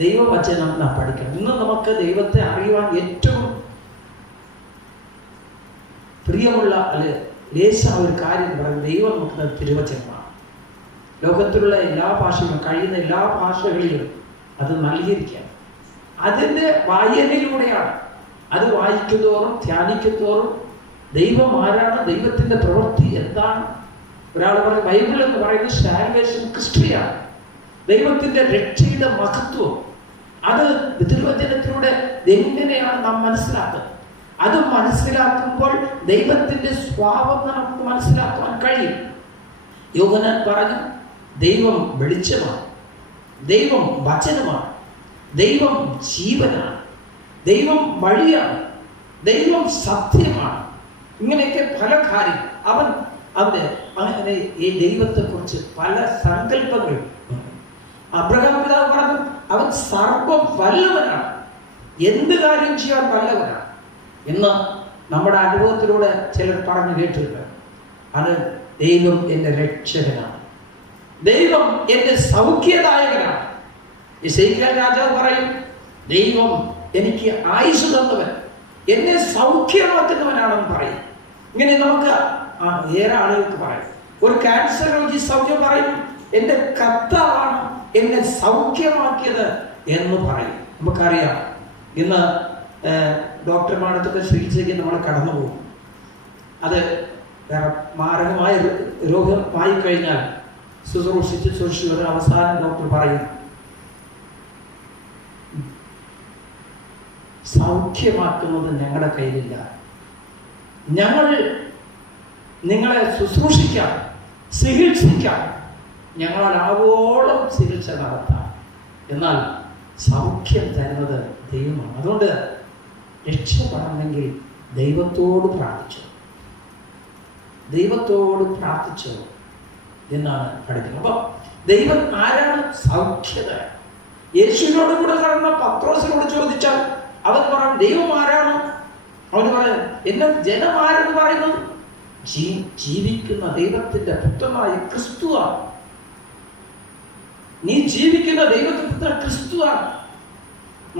ദൈവവചനം നാം പഠിക്കണം. ഇന്ന് നമുക്ക് ദൈവത്തെ അറിയുവാൻ ഏറ്റവും പ്രിയമുള്ള ഒരു കാര്യം എന്ന് പറയുന്നത് ദൈവം നോക്കുന്ന തിരുവചനമാണ്. ലോകത്തിലുള്ള എല്ലാ ഭാഷകളും, കഴിയുന്ന എല്ലാ ഭാഷകളിലും അത് നൽകിയിരിക്കുകയാണ്. അതിൻ്റെ വായനയിലൂടെയാണ്. അത് വായിക്കുന്തോറും ധ്യാനിക്കുന്തോറും ദൈവം ആരാണ്, ദൈവത്തിൻ്റെ പ്രവൃത്തി എന്താണ്. ഒരാൾ പറയും ബൈബിൾ എന്ന് പറയുന്നത് സാൽവേഷൻ ക്രിസ്റ്റിയാണ്, ദൈവത്തിൻ്റെ രക്ഷയുടെ മഹത്വം. അത് തിരുവചനത്തിലൂടെ എങ്ങനെയാണ് നാം മനസ്സിലാക്കുന്നത്? അത് മനസ്സിലാക്കുമ്പോൾ ദൈവത്തിൻ്റെ സ്വഭാവം നമുക്ക് മനസ്സിലാക്കുവാൻ കഴിയും. യോഹന്നാൻ പറഞ്ഞു, ദൈവം വെളിച്ചമാണ്, ദൈവം വചനമാണ്, ദൈവം ജീവനാണ്, ദൈവം വഴിയാണ്, ദൈവം സത്യമാണ്. ഇങ്ങനെയൊക്കെ പല കാര്യം അവന് അങ്ങനെ ഈ ദൈവത്തെക്കുറിച്ച് പല സങ്കല്പങ്ങൾ. അബ്രഹാം പിതാവ് പറഞ്ഞു, അവൻ സർവ്വം വല്ലവനാണ്, എന്ത് കാര്യം ചെയ്യാൻ വല്ലവനാണ്. ഇന്ന് നമ്മുടെ അനുഭവത്തിലൂടെ ചിലർ പറഞ്ഞു കേട്ടിട്ടുണ്ട്, അത് ദൈവം എൻ്റെ രക്ഷകനാണ്, ദൈവം എൻ്റെ സൗഖ്യദായകനാണ്. യെശയ്യാവ് രാജാവ് പറയും, ദൈവം എനിക്ക് ആയുസ് തന്നവൻ, എന്നെ സൗഖ്യമാക്കുന്നവനാണെന്ന് പറയും. ഇങ്ങനെ നമുക്ക് ഏറെ ആളുകൾക്ക് പറയും. ഒരു ക്യാൻസർ രോഗി സൗഖ്യം പറയും, എൻ്റെ കർത്താവാണ് എന്നെ സൗഖ്യമാക്കിയത് എന്ന് പറയും. നമുക്കറിയാം, ഇന്ന് ഡോക്ടർമാരടുത്തൊക്കെ ചികിത്സയ്ക്ക് നമ്മൾ കടന്നു പോകും. അത് മാരകമായ രോഗമായി കഴിഞ്ഞാൽ ശുശ്രൂഷിച്ച് അവസാനം ഡോക്ടർ പറയും, സൗഖ്യമാക്കുന്നത് ഞങ്ങളുടെ കയ്യിലില്ല, ഞങ്ങൾ നിങ്ങളെ ശുശ്രൂഷിക്കാം, ചികിത്സിക്കാം, ഞങ്ങളാവോളം ചികിത്സ നടത്താം, എന്നാൽ സൗഖ്യം തരുന്നത് ദൈവമാണ്. അതുകൊണ്ട് രക്ഷപ്പെടണമെങ്കിൽ ദൈവത്തോട് പ്രാർത്ഥിച്ചു എന്നാണ് പഠിക്കുന്നത്. അപ്പൊ ദൈവം ആരാണ്? സൗഖ്യത. യേശുവിനോട് കൂടെ കടന്ന പത്രോസിനോട് ചോദിച്ചാൽ അവൻ പറയും, ദൈവം ആരാണ്? അവന് പറയാം, എന്നെ ജനം ആരെന്ന് പറയുന്നത്? ജീവിക്കുന്ന ദൈവത്തിന്റെ പുത്രനായ ക്രിസ്തുവാണ്. നീ ജീവിക്കുന്ന ദൈവത്തിന്റെ പുത്രൻ ക്രിസ്തുവാണ്.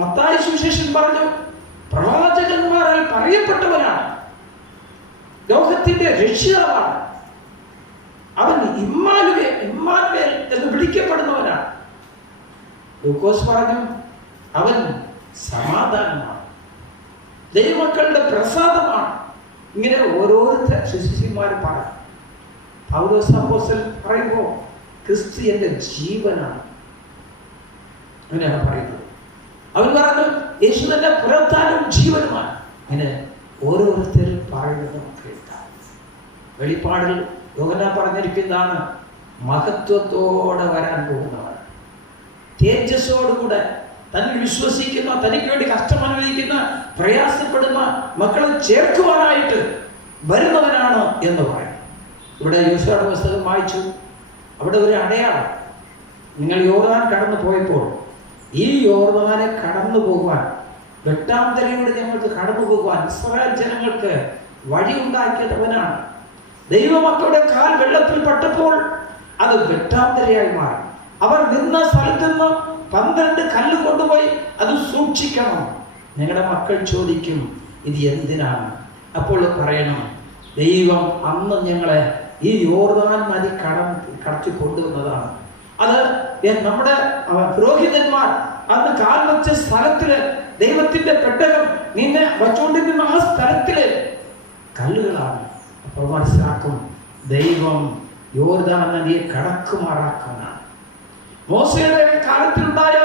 മത്തായി സുവിശേഷൻ പറഞ്ഞു, പ്രവാചകന്മാരാൽ പറയപ്പെട്ടവനാണ്, ലോകത്തിന്റെ രക്ഷിതാവാണ്, അവൻ ഇമ്മാനുവേൽ എന്ന് വിളിക്കപ്പെടുന്നവനാണ്. ലൂക്കോസ് പറഞ്ഞു, അവൻ സമാധാനമാണ്, ദൈവമക്കളുടെ പ്രസാദമാണ്. ഇങ്ങനെ ഓരോരുത്തർ ശിഷ്യന്മാർ പറയും. പൗലോസ് അപ്പോസ്തലൻ പറയുമ്പോൾ ക്രിസ്തു എൻ്റെ ജീവനാണ്, അങ്ങനെയാണ് പറയുന്നത്. അവൻ പറഞ്ഞു, യേശു തന്നെ പുനരുത്ഥാനവും ജീവനുമാണ്. അങ്ങനെ ഓരോരുത്തരും പറയുന്നത് നമുക്ക് കേൾക്കാം. വെളിപ്പാടിൽ യോഹന്നാൻ പറഞ്ഞിരിക്കുന്നതാണ്, മഹത്വത്തോടെ വരാൻ പോകുന്നവൻ, തേജസ്സോടുകൂടെ തന്നിൽ വിശ്വസിക്കുന്ന, തനിക്ക് വേണ്ടി കഷ്ടമനുഭവിക്കുന്ന, പ്രയാസപ്പെടുന്ന മക്കളെ ചേർക്കുവാനായിട്ട് വരുന്നവനാണ് എന്ന് പറയും. ഇവിടെ യോശുവയുടെ പുസ്തകം വായിച്ചു. അവിടെ ഒരു അടയാളം, നിങ്ങൾ യോർദാൻ കടന്നു പോയപ്പോൾ ഈ യോർദാനെ കടന്നു പോകുവാൻ, വെട്ടാന്തരയോട് ഞങ്ങൾക്ക് കടന്നു പോകുവാൻ ഇസ്രായേൽ ജനങ്ങൾക്ക് വഴി ഉണ്ടാക്കിയവനാണ്. ദൈവമക്കളുടെ കാൽ വെള്ളത്തിൽ പെട്ടപ്പോൾ അത് വെട്ടാന്തരയായി മാറി. അവർ നിന്ന സ്ഥലത്ത് നിന്ന് 12 കല്ല് കൊണ്ടുപോയി അത് സൂക്ഷിക്കണം. നിങ്ങളുടെ മക്കൾ ചോദിക്കും, ഇത് എന്തിനാണ്? അപ്പോൾ പറയണം, ദൈവം അന്ന് ഞങ്ങളെ ഈ യോർദാൻ നദി കടത്തി കൊണ്ടുവന്നതാണ്. അത് നമ്മുടെ പുരോഹിതന്മാർ അന്ന് കാൽ വെച്ച സ്ഥലത്തില്, ദൈവത്തിന്റെ പെട്ടകം നിന്നെ വച്ചുകൊണ്ടിരുന്ന ആ സ്ഥലത്തില് കല്ലുകളാണ്. അപ്പോൾ മനസ്സിലാക്കും, ദൈവം യോർദാൻ നദിയെ കടക്കുമാറാക്കുന്നതാണ്. മോശയുടെ കാലത്തിലുണ്ടായ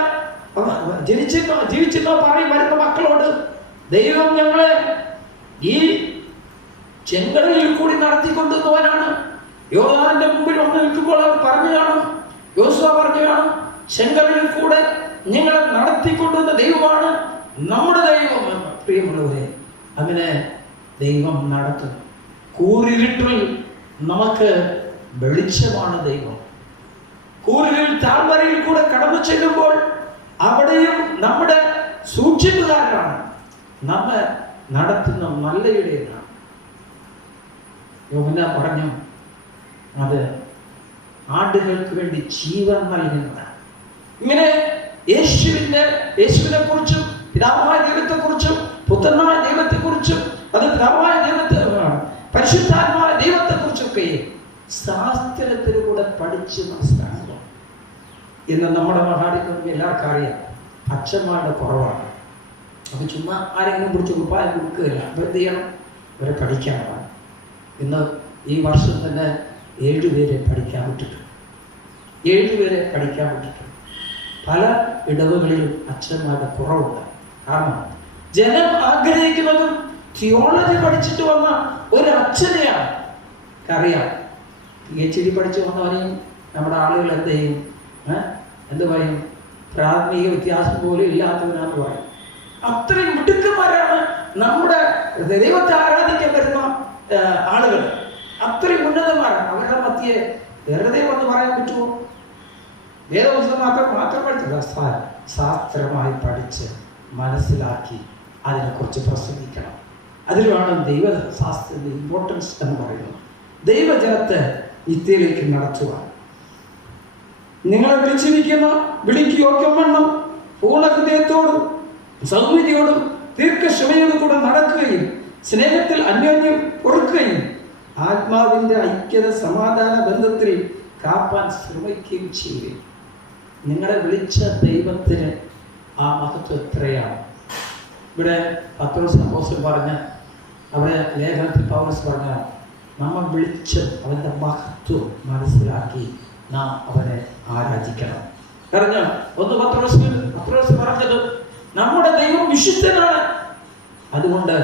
ജീവിച്ചിരുന്ന പറയും വരുന്ന മക്കളോട്, ദൈവം ഞങ്ങളെ ഈ ചെങ്കടലിൽ കൂടി നടത്തിക്കൊണ്ടുവന്നവനാണ്. യോർദാന്റെ മുമ്പിൽ വന്ന് നിൽക്കുമ്പോൾ അവർ പറഞ്ഞു കാണും, യോശുവ പറഞ്ഞു കാണും, ചെങ്കടലിൽ കൂടെ ഞങ്ങളെ നടത്തിക്കൊണ്ടുവന്ന ദൈവമാണ് നമ്മുടെ ദൈവം. പ്രിയമുള്ളവരെ, അങ്ങനെ ദൈവം നടത്തും. കൂരിരുട്ടിൽ നമുക്ക് വെളിച്ചമാണ് ദൈവം. കൂരിരുൾ താഴ്വരയിൽ കൂടെ കടന്നു ചെല്ലുമ്പോൾ അവിടെയും നമ്മുടെ സൂക്ഷിപ്പുകാരനാണ്, നമ്മെ നടത്തുന്ന നല്ല ഇടയനാണ്. യോഹന്നാൻ പറഞ്ഞു, അത് ആടുകൾക്ക് വേണ്ടി ജീവൻ നൽകുന്നതാണ്. ഇങ്ങനെ യേശുവിനെ കുറിച്ചും പിതാവായ ദൈവത്തെക്കുറിച്ചും പുത്രനായ ദൈവത്തെക്കുറിച്ചും അത് പിതാവായ പരിശുദ്ധാത്മാവായ ദൈവത്തെക്കുറിച്ചൊക്കെ ശാസ്ത്രത്തിലൂടെ പഠിച്ച് മനസ്സിലാക്കുക. ഇന്ന് നമ്മുടെ മഹാടികൾക്ക് എല്ലാവർക്കും അറിയാം അച്ഛന്മാരുടെ കുറവാണ്. അപ്പൊ ചുമ്മാ ആരെങ്കിലും കുറിച്ച് ഉപായം കൊടുക്കുകയില്ല. എന്ത് ചെയ്യണം? ഇവരെ പഠിക്കാനാണ്. ഇന്ന് ഈ വർഷം തന്നെ 7 പേരെ പഠിക്കാൻ വിട്ടിട്ടുണ്ട്. 7 പേരെ പഠിക്കാൻ വിട്ടിട്ടുണ്ട്. പല ഇടവുകളിലും അച്ഛന്മാരുടെ കുറവുണ്ട്. കാരണം ജനം ആഗ്രഹിക്കുന്നതും തിയോളജി പഠിച്ചിട്ട് വന്ന ഒരു അച്ഛനെയാണ്. അറിയാം, PhD പഠിച്ചു വന്നവനെയും നമ്മുടെ ആളുകൾ എന്ത് ചെയ്യും? എന്ത് പറയും? പ്രാഥമിക വ്യത്യാസം പോലും ഇല്ലാത്തവനാന്ന് പറയും. അത്രയും മിടുക്കന്മാരാണ് നമ്മുടെ ദൈവത്തെ ആരാധിക്കാൻ വരുന്ന ആളുകൾ. അത്രയും ഉന്നതന്മാരാണ്. അവരുടെ മധ്യേ വെറുതെ വന്ന് പറയാൻ പറ്റുമോ? വേദപുസ്തകം മാത്രം പഠിച്ചില്ല, ശാസ്ത്രമായി പഠിച്ച് മനസ്സിലാക്കി അതിനെക്കുറിച്ച് പ്രസംഗിക്കണം. അതിലാണ് ദൈവശാസ്ത്രത്തിന്റെ ഇമ്പോർട്ടൻസ് എന്ന് പറയുന്നത്. ദൈവജനത്തെ നിത്യയിലേക്ക് നടത്തുവാൻ നിങ്ങളെ വിളിച്ചിരിക്കുന്ന വിളിക്ക് യോഗ്യവണ്ണം പൂർണ്ണ ഹൃദയത്തോടും സൗമ്യതയോടും ദീർഘക്ഷമയോടും കൂടെ നടക്കുകയും സ്നേഹത്തിൽ അന്യോന്യം പൊറുക്കുകയും ആത്മാവിന്റെ ഐക്യത സമാധാന ബന്ധത്തിൽ കാപ്പാൻ ശ്രമിക്കുകയും ചെയ്യും. നിങ്ങളെ വിളിച്ച ദൈവത്തിന് ആ മഹത്വം എത്രയാണ്. ഇവിടെ പത്രോസ് അപ്പോസ്തലൻ പറഞ്ഞ അവരെ ലേഖനത്തിൽ പൗലോസ് പറഞ്ഞ നമ്മൾ വിളിച്ച് അവന്റെ മഹത്വം മനസ്സിലാക്കി നാം അവനെ ആരാധിക്കണം. കാരണം പത്രോസ് പറഞ്ഞത് നമ്മുടെ ദൈവം വിശുദ്ധനാണ്. അതുകൊണ്ട്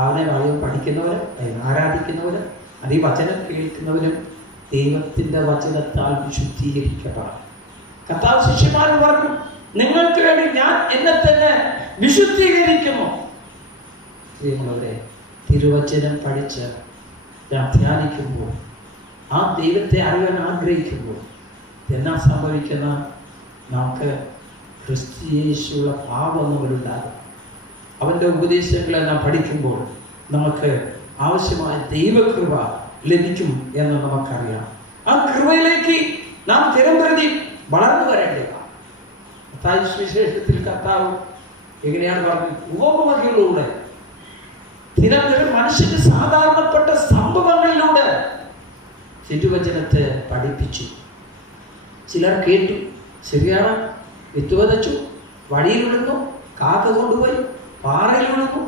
അവനെ പഠിക്കുന്നവരും ആരാധിക്കുന്നവരും അത് ഈ വചനം കേൾക്കുന്നവരും ദൈവത്തിന്റെ വചനത്താൽ വിശുദ്ധീകരിക്കപ്പെടാം. കർത്താവ് ശിഷ്യന്മാരോട് പറഞ്ഞു, നിങ്ങൾക്ക് വേണ്ടി ഞാൻ എന്നെ തന്നെ വിശുദ്ധീകരിക്കുന്നു. പ്രിയമുള്ളവരെ, തിരുവചനം പഠിച്ച് ഞാൻ ധ്യാനിക്കുമ്പോൾ, ആ ദൈവത്തെ അറിയാൻ ആഗ്രഹിക്കുമ്പോൾ എന്നാ സംഭവിക്കുന്ന? നമുക്ക് ക്രിസ്തുയേശുള്ള പാപങ്ങളുണ്ടാകും. അവൻ്റെ ഉപദേശങ്ങളെല്ലാം പഠിക്കുമ്പോൾ നമുക്ക് ആവശ്യമായ ദൈവകൃപ ലഭിക്കും എന്ന് നമുക്കറിയാം. ആ കൃപയിലേക്ക് നാം തിരംപ്രതി വളർന്നു വരേണ്ടതാണ്. സുവിശേഷത്തിൽ കർത്താവ് എങ്ങനെയാണ് പറഞ്ഞത്? ഉപമകളിലൂടെ നിരന്തരം മനുഷ്യന്റെ സാധാരണപ്പെട്ട സംഭവങ്ങളിലൂടെ തിരുവചനത്തെ പഠിപ്പിച്ചു. ചിലർ കേട്ടു, ശരിയാണ്, വിത്ത് വിതച്ചു, വഴിയിൽ വിടുന്നു, കാക്ക കൊണ്ടുപോയി, പാറയിൽ വിടുന്നു,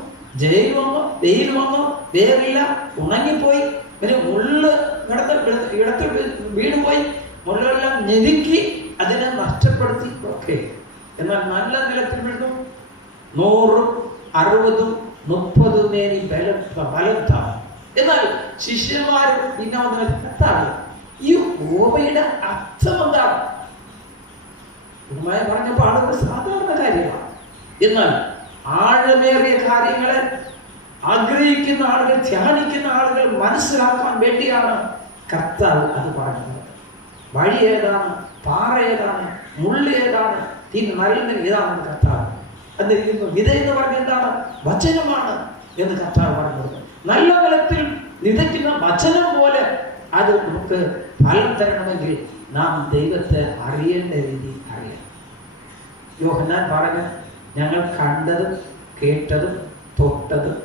ജയിൽ വന്നു, വെയിൽ വന്നു, വേറില്ല, ഉണങ്ങിപ്പോയി, പിന്നെ മുള്ള് ഇടത്തിൽ വീണുപോയി, മുള്ളെല്ലാം ഞെരുക്കി അതിനെ നഷ്ടപ്പെടുത്തി ഒക്കെ. എന്നാൽ നല്ല നിലത്തിൽ വീഴുന്നു 100, 60, 30 മേനി ബലത്താണ്. എന്നാൽ ശിഷ്യന്മാരും പിന്നെ കത്താണ്. ഈ ഓവയുടെ അർത്ഥം എന്താണ്? പറഞ്ഞപ്പോൾ ആളുകൾ സാധാരണ കാര്യമാണ്. എന്നാൽ ആഴമേറിയ കാര്യങ്ങളെ ആഗ്രഹിക്കുന്ന ആളുകൾ, ധ്യാനിക്കുന്ന ആളുകൾ മനസ്സിലാക്കാൻ വേണ്ടിയാണ് കർത്താവ് അത് പറഞ്ഞത്. വഴി ഏതാണ്, പാറ ഏതാണ്, മുള്ളി ഏതാണ്, നരളിന് ഏതാണെന്ന് കർത്താവ് എന്നിരിക്കുന്നു. വിത എന്ന് പറഞ്ഞ എന്താണ്? വചനമാണ് എന്ന് കർത്താവ് പറഞ്ഞത്. നല്ല നിലത്തിൽ വിതയ്ക്കുന്ന വചനം പോലെ അത് നമുക്ക് ഫലം തരണമെങ്കിൽ നാം ദൈവത്തെ അറിയേണ്ട രീതി അറിയണം. യോഹന്നാൻ പറഞ്ഞു, ഞങ്ങൾ കണ്ടതും കേട്ടതും തൊട്ടതും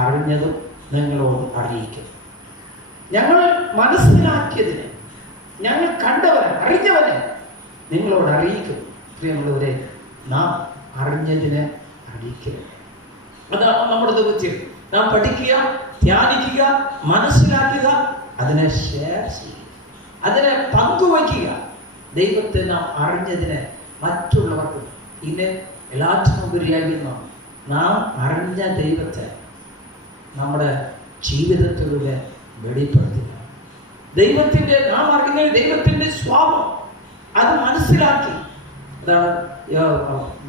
അറിഞ്ഞതും നിങ്ങളോട് അറിയിക്കും. ഞങ്ങൾ മനസ്സിലാക്കിയതിനെ, ഞങ്ങൾ കണ്ടവനെ, അറിഞ്ഞവനെ നിങ്ങളോട് അറിയിക്കും. പ്രിയമുള്ളവരെ, നാം അറിഞ്ഞതിനെ അറിയിക്കുക. അതാണ് നമ്മുടെ ദൗത്യം. നാം പഠിക്കുക, ധ്യാനിക്കുക, മനസ്സിലാക്കുക, അതിനെ ഷെയർ ചെയ്യുക, അതിനെ പങ്കുവയ്ക്കുക. ദൈവത്തെ നാം അറിഞ്ഞതിനെ മറ്റുള്ളവർക്ക്, പിന്നെ എല്ലാറ്റിനുപരിയായി നാം അറിഞ്ഞ ദൈവത്തെ നമ്മുടെ ജീവിതത്തിലൂടെ വെളിപ്പെടുത്തുക. നാം അറിഞ്ഞ ദൈവത്തിന്റെ സ്വഭാവം അത് മനസ്സിലാക്കി, അതാണ്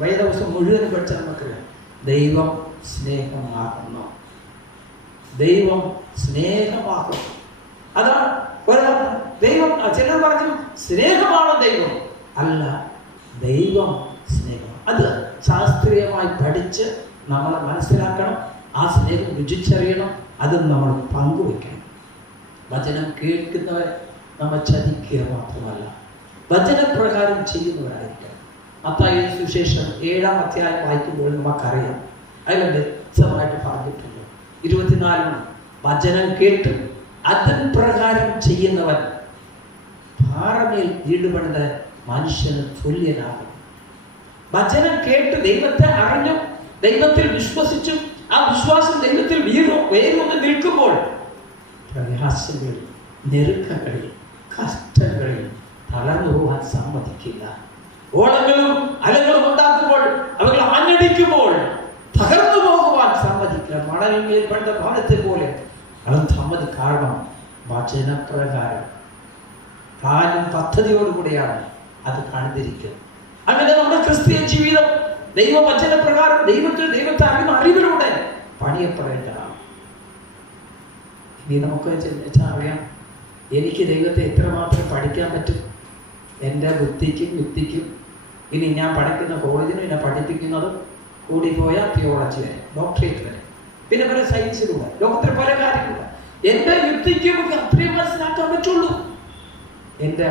വേദവസം മുഴുവൻ പഠിച്ച നമുക്ക് ദൈവം സ്നേഹമാകുന്നു. ദൈവം സ്നേഹമാകുന്നു. അതാണ് ദൈവം. ചിലർ പറഞ്ഞു സ്നേഹമാണ് ദൈവം. അല്ല, ദൈവം സ്നേഹം. അത് ശാസ്ത്രീയമായി പഠിച്ച് നമ്മൾ മനസ്സിലാക്കണം. ആ സ്നേഹം രുചിച്ചറിയണം. അത് നമ്മൾ പങ്കുവെക്കണം. വചനം കേൾക്കുന്നവർ നമ്മെ ചതിക്കുക മാത്രമല്ല, വചനപ്രകാരം ചെയ്യുന്നവരായിരിക്കണം. മത്തായി സുവിശേഷം 7-ാം അധ്യായം വായിക്കുമ്പോൾ നമുക്കറിയാം, അതിൽ വ്യക്തമായിട്ട് പറഞ്ഞിട്ടുണ്ട്. 24 വചനം കേട്ട് അതിൻ പ്രകാരം ചെയ്യുന്നവൻ പാറമേൽ വീട് പണിത മനുഷ്യന് തുല്യനാകും. വചനം കേട്ട് ദൈവത്തെ അറിഞ്ഞു, ദൈവത്തിൽ വിശ്വസിച്ചു, ആ വിശ്വാസം ദൈവത്തിൽ വേരൂന്ന് നിൽക്കുമ്പോൾ പ്രയാസങ്ങളിൽ, ഞെരുക്കങ്ങളിൽ, കഷ്ടങ്ങളിൽ തളർന്നു പോകാൻ സമ്മതിക്കില്ല. ഓളങ്ങളും അലകളും ഉണ്ടാക്കുമ്പോൾ, അവകൾ ആഞ്ഞടിക്കുമ്പോൾ തകർന്നു പോകുവാൻ സമ്മതിക്കില്ല. മണലിന്മേൽ പണിത ഭവനത്തെ പോലെ അത് സമ്മതി. കാരണം വചനപ്രകാരം കാര്യം പദ്ധതിയോടുകൂടിയാണ് അത് കണ്ടിരിക്കുന്നത്. അങ്ങനെ നമ്മുടെ ക്രിസ്തീയ ജീവിതം ദൈവവചനപ്രകാരം ദൈവത്തെ അറിവിലൂടെ പണിയപ്പെടേണ്ടതാണ്. ഇനി നമുക്ക് അറിയാം, എനിക്ക് ദൈവത്തെ എത്രമാത്രം പഠിക്കാൻ പറ്റും. എൻ്റെ ബുദ്ധിക്കും യുക്തിക്കും, ഇനി ഞാൻ പഠിക്കുന്ന കോളേജിന് എന്നെ പഠിപ്പിക്കുന്നതും കൂടിപ്പോയ തിയോളജി വരെ, ഡോക്ടറേറ്റ് വരെ, പിന്നെ പല സയൻസിലൂടെ, ലോകത്തിലെ പല കാര്യങ്ങളും എൻ്റെ യുക്തിക്കും അത്രയും മനസ്സിലാക്കാൻ പറ്റുള്ളൂ. എൻ്റെ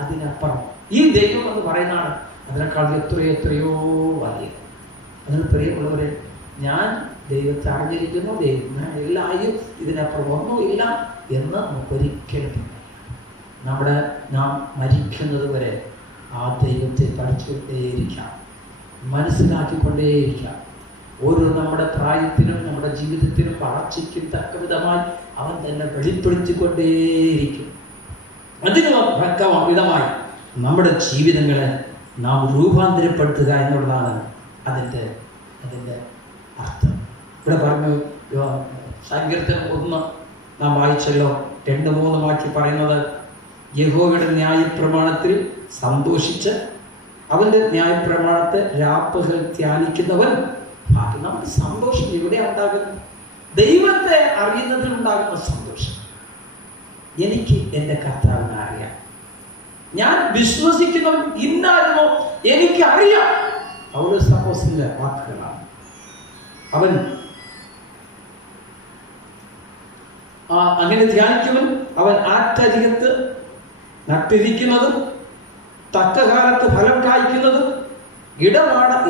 അതിനപ്പുറം ഈ ദൈവം എന്ന് പറയുന്നതാണ് അതിനേക്കാൾ എത്രയോ വലിയ. അതിന് പ്രിയമുള്ളവരെ, ഞാൻ ദൈവത്തെ അറിഞ്ഞിരിക്കുന്നു, എല്ലായും ഇതിനപ്പുറം ഒന്നുമില്ല എന്ന് ഒരിക്കലും നാം മരിക്കുന്നത് വരെ ആ ദൈവത്തെ പഠിച്ചുകൊണ്ടേയിരിക്കാം, മനസ്സിലാക്കിക്കൊണ്ടേയിരിക്കാം. ഓരോ നമ്മുടെ പ്രായത്തിനും നമ്മുടെ ജീവിതത്തിനും വളർച്ചയ്ക്കും തക്ക വിധമായി അവൻ തന്നെ വെളിപ്പെടുത്തിക്കൊണ്ടേയിരിക്കും. അതിന് വിധമായി നമ്മുടെ ജീവിതങ്ങളെ നാം രൂപാന്തരപ്പെടുത്തുക എന്നുള്ളതാണ് അതിൻ്റെ അർത്ഥം. ഇവിടെ പറഞ്ഞു, സങ്കീർത്തനം 1 നാം വായിച്ചല്ലോ, 2-3 വാക്യം പറയുന്നത്, യഹോവയുടെ ന്യായപ്രമാണത്തിൽ സന്തോഷിച്ച് അവൻ്റെ ന്യായപ്രമാണത്തെ രാപ്പകൽ ധ്യാനിക്കുന്നവൻ. നമുക്ക് സന്തോഷം ഇവിടെ ഉണ്ടാകുന്നത് ദൈവത്തെ അറിയുന്നതിൽ ഉണ്ടാകുന്ന സന്തോഷം. എനിക്ക് എൻ്റെ കർത്താവിനെ അറിയാം, ഞാൻ വിശ്വസിക്കുന്നവൻ ഇന്നായിരുന്നോ എനിക്ക് അറിയാം. പൗലോസ് അപ്പോസ്തലന്റെ വാക്കുകളാണ്. അവൻ അങ്ങനെ ധ്യാനിക്കുന്നവൻ അവൻ ആറ്റരികത്ത് നട്ടിരിക്കുന്നതും തക്ക കാലത്ത് ഫലം കായ്ക്കുന്നതും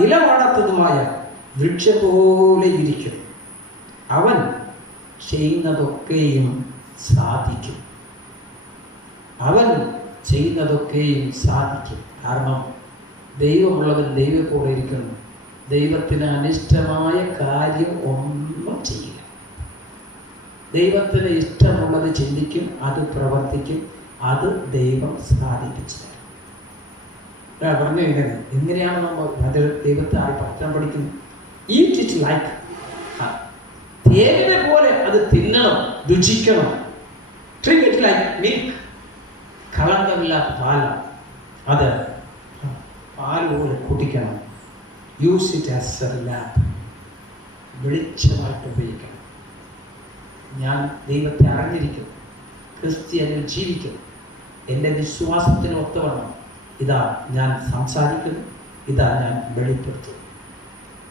ഇലവാടാത്തതുമായ വൃക്ഷം പോലെ ഇരിക്കും. അവൻ ചെയ്യുന്നതൊക്കെയും സാധിക്കും. കാരണം ദൈവമുള്ളവൻ ദൈവത്തോടെ ഇരിക്കുന്നു. ദൈവത്തിന് അനിഷ്ടമായ കാര്യം ഒന്നും ചെയ്യില്ല. ദൈവത്തിന് ഇഷ്ടമുള്ളത് ചിന്തിക്കും, അത് പ്രവർത്തിക്കും, അത് ദൈവം സാധിപ്പിച്ചു തരും. പറഞ്ഞു കഴിഞ്ഞാൽ എങ്ങനെയാണ് നമ്മൾ ദൈവത്തെ പത്രം പഠിക്കുന്നത്? ഈറ്റ് ഇറ്റ് ലൈക്ക് തേനിനെ പോലെ അത് തിന്നണം, രുചിക്കണം. ഡ്രിങ്ക് ഇറ്റ് ലൈക്ക് മിൽക്ക്, കളങ്കമില്ലാത്ത പാലാണ്, അത് പാൽ പോലെ കുടിക്കണം. Use it as a lamp, വെളിച്ചമായിട്ട് ഉപയോഗിക്കണം. ഞാൻ ദൈവത്തെ അറിഞ്ഞിരിക്കും, ക്രിസ്ത്യനിൽ ജീവിക്കും, എൻ്റെ വിശ്വാസത്തിന് ഒത്തുവരണം. ഇതാ ഞാൻ സംസാരിക്കുന്നു, ഇതാ ഞാൻ വെളിപ്പെടുത്തുന്നു.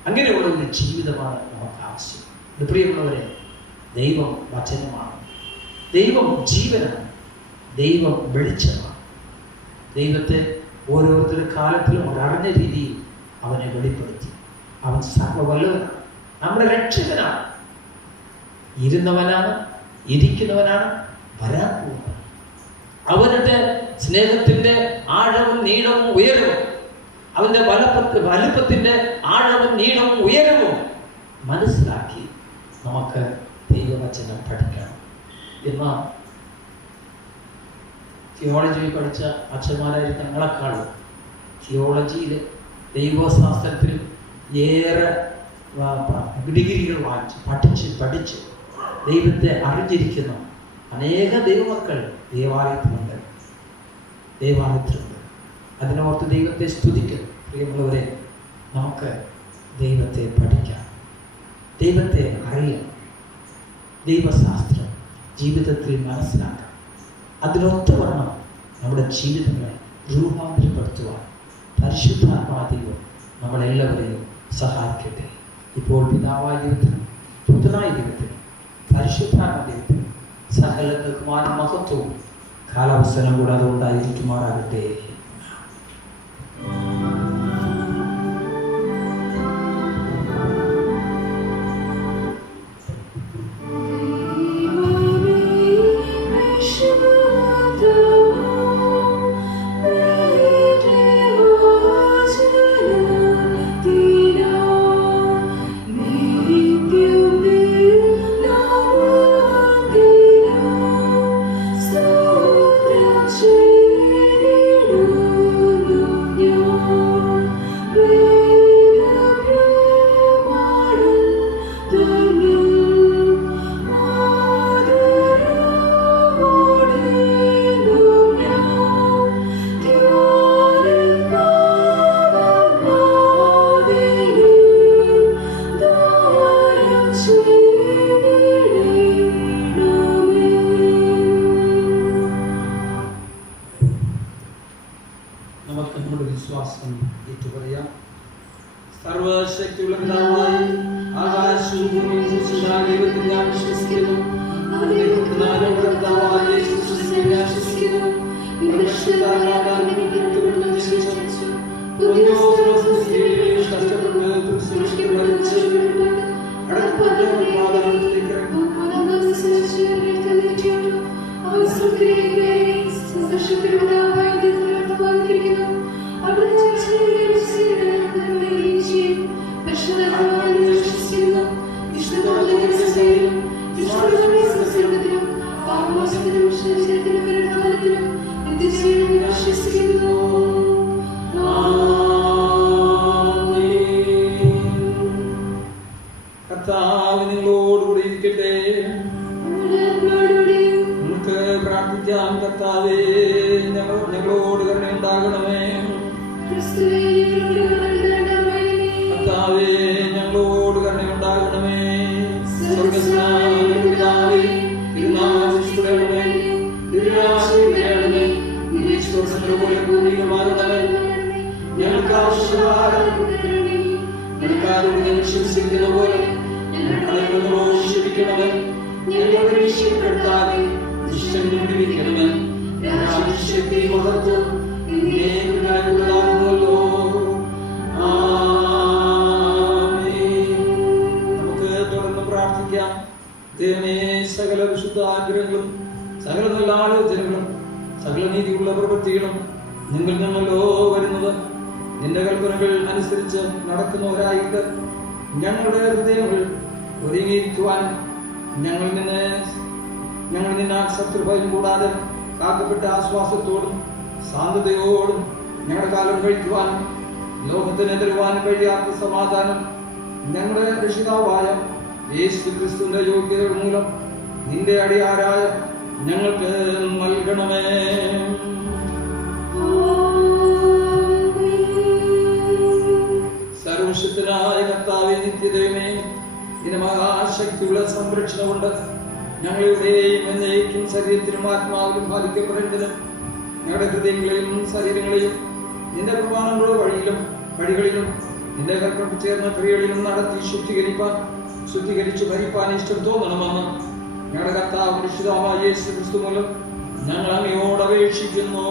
അങ്ങനെയുള്ള ഒരു ജീവിതമാണ് നമുക്ക് ആവശ്യം. പ്രിയമുള്ളവരെ, ദൈവം വചനമാണ്, ദൈവം ജീവനാണ്, ദൈവം വെളിച്ചമാണ്. ദൈവത്തെ ഓരോരുത്തരുടെ കാലത്തിലും അറിഞ്ഞ രീതിയിൽ അവനെ വെളിപ്പെടുത്തി. അവൻ സർവ്വവല്ലവനാണ്, നമ്മുടെ രക്ഷകനാണ്, ഇരുന്നവനാണ്, ഇരിക്കുന്നവനാണ്, വരാൻ പോകുന്നവൻ. അവരുടെ സ്നേഹത്തിന്റെ ആഴവും നീളവും ഉയരവും, അവന്റെ വലുപ്പത്തിന്റെ ആഴവും നീളവും ഉയരവും മനസ്സിലാക്കി നമുക്ക് ദൈവവചനം പഠിക്കണം. എന്നാൽ തിയോളജി പഠിച്ച അച്ഛന്മാരായി ഞങ്ങളെക്കാളും തിയോളജിയിൽ ദൈവശാസ്ത്രത്തിൽ ഏറെ ഡിഗ്രികൾ വാങ്ങിച്ച് പഠിച്ച് ദൈവത്തെ അറിഞ്ഞിരിക്കുന്ന അനേക ദൈവമക്കൾ ദേവാലയത്തിലുണ്ട്. അതിനോർത്ത് ദൈവത്തെ സ്തുതിക്കുന്നു. പ്രിയമുള്ളവരെ, നമുക്ക് ദൈവത്തെ പഠിക്കാം, ദൈവത്തെ അറിയാം, ദൈവശാസ്ത്രം ജീവിതത്തിൽ മനസ്സിലാക്കാം. അതിനൊത്തുവരണം നമ്മുടെ ജീവിതങ്ങളെ രൂപാന്തരപ്പെടുത്തുവാൻ പരിശുദ്ധാത്മാദൈവം നമ്മളെല്ലാവരെയും സഹായിക്കട്ടെ. ഇപ്പോൾ പിതാവായ ദൈവത്തിനും പുത്രനായ ദൈവത്തിനും പരിശുദ്ധാത്മാ ദൈവത്തിനും സകല ബഹുമാന മഹത്വവും കാലാവസ്ഥനം കൂടാതെ ഉണ്ടായിരിക്കുമാറാകട്ടെ. സകല വിശുദ്ധ ആഗ്രഹങ്ങളും സകല നല്ല ആലോചനകളും സകല നീതിയുള്ള പ്രവൃത്തികളും നിങ്ങൾ ഞങ്ങളോ വരുന്നത് നിന്റെ കൽപ്പനകൾ അനുസരിച്ച് നടക്കുന്നവരായിട്ട് ഞങ്ങളുടെ ഹൃദയങ്ങൾ ഒരുങ്ങിയിരിക്കുവാൻ ഞങ്ങൾ നിന്നെ ശത്രുഭയം കൂടാതെ കാക്കപ്പെട്ട ആശ്വാസത്തോടും ശാന്തതയോടും ഞങ്ങളുടെ കാലം കഴിക്കുവാനും ലോകത്തിന് തരുവാൻ കഴിയാത്ത സമാധാനം ഞങ്ങളുടെ രക്ഷിതാവായ യേശു ക്രിസ്തുവിന്റെ യോഗ്യത മൂലം നിന്റെ അടിയാരായ ഞങ്ങൾക്ക് നൽകണമേ. സർവശക്തനായ കർത്താവേ, നിത്യദൈവമേ, നിന്റെ മഹാശക്തിയുള്ള സംരക്ഷണം കൊണ്ട് ഞങ്ങളുടെയും എന്നേക്കും ശരീരത്തിനും ആത്മാവിലും ബാധിക്കപ്പെടേണ്ടതിനും ഞങ്ങളുടെ ഹൃദയങ്ങളെയും ശരീരങ്ങളെയും നിന്റെ പ്രമാണങ്ങളുടെ വഴികളിലും നിന്റെ കൽപ്പന ചേർന്ന ക്രിയകളിലും നടത്തി ശുദ്ധീകരിച്ച് ഭരിപ്പാൻ ഇഷ്ടം തോന്നണമെന്ന് ഞങ്ങളുടെ കർത്താവ് രക്ഷിതാവായ യേശു ക്രിസ്തു മൂലം ഞങ്ങൾ അങ്ങയോട് അപേക്ഷിക്കുന്നു.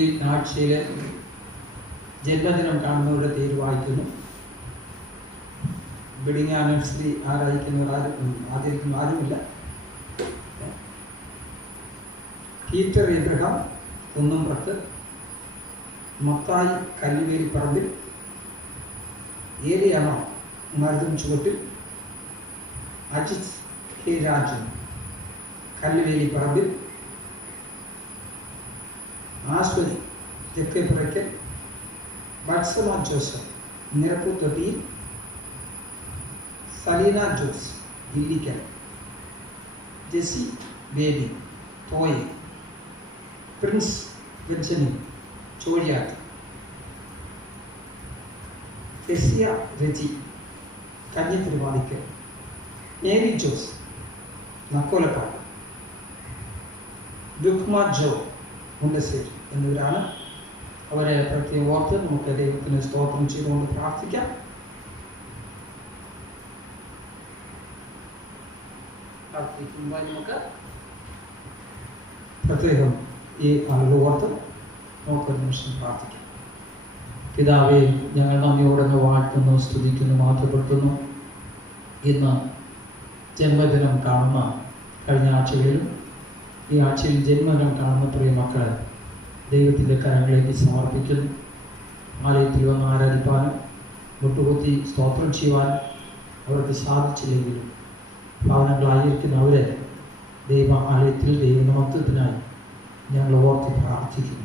ഈ ആഴ്ചയിലെ ജന്മദിനം കാണുന്നവരുടെ പേര് വായിക്കുന്നു. വെഡിങ് ആനിവേഴ്സറി ആചരിക്കുന്ന ആരുമില്ല. Peter Ibrahim Kunnampurath, Mathai Kalluveli Parambil, Eliyana Maruthum Chuvattil, Ajith K Rajan Kalluveli Parambil, Aswathy Thekkepuraykkal, Valsamma Joseph Nirapputhottiyil, Saleena Jose Illikkal, Jessy Baby Thoye, Prince Benjamin Chozhiyattu, Esiya Reji Kanjithiruvathikkal, Mary Jose Nakkolappad, ദുഃഖ്മ ജോ മുണ്ടശ്ശേരി എന്നിവരാണ്. അവരെ പ്രത്യേകം ഓർത്ത് നമുക്ക് ദൈവത്തിന് സ്തോത്രം ചെയ്തുകൊണ്ട് പ്രാർത്ഥിക്കാം. നമുക്ക് പ്രത്യേകം ഈ ആളുകൾ ഓർത്ത് നമുക്കൊരു നിമിഷം പ്രാർത്ഥിക്കാം. പിതാവേ, ഞങ്ങൾ നന്ദിയോടൊന്ന് വാഴ്ത്തുന്നു, സ്തുതിക്കുന്നു, മാറ്റപ്പെടുത്തുന്നു. ഇന്ന് ജന്മദിനം കാണുന്ന കഴിഞ്ഞ ആഴ്ചകളിലും ഈ ആഴ്ചയിൽ ജന്മദിനം കാണുന്ന പ്രിയ മക്കളെ ദൈവത്തിൻ്റെ കരങ്ങളിലേക്ക് സമർപ്പിക്കുന്നു. ആലയത്തിൽ വന്ന് ആരാധിപ്പാനും മുട്ടുകുത്തി സ്തോത്രം ചെയ്യുവാനും അവർക്ക് സാധിച്ചില്ലെങ്കിലും ഭവനങ്ങളായിരിക്കുന്ന അവരെ ദൈവ ആലയത്തിൽ ദൈവമഹത്വത്തിനായി ഞങ്ങൾ ഓർത്ത് പ്രാർത്ഥിക്കുന്നു.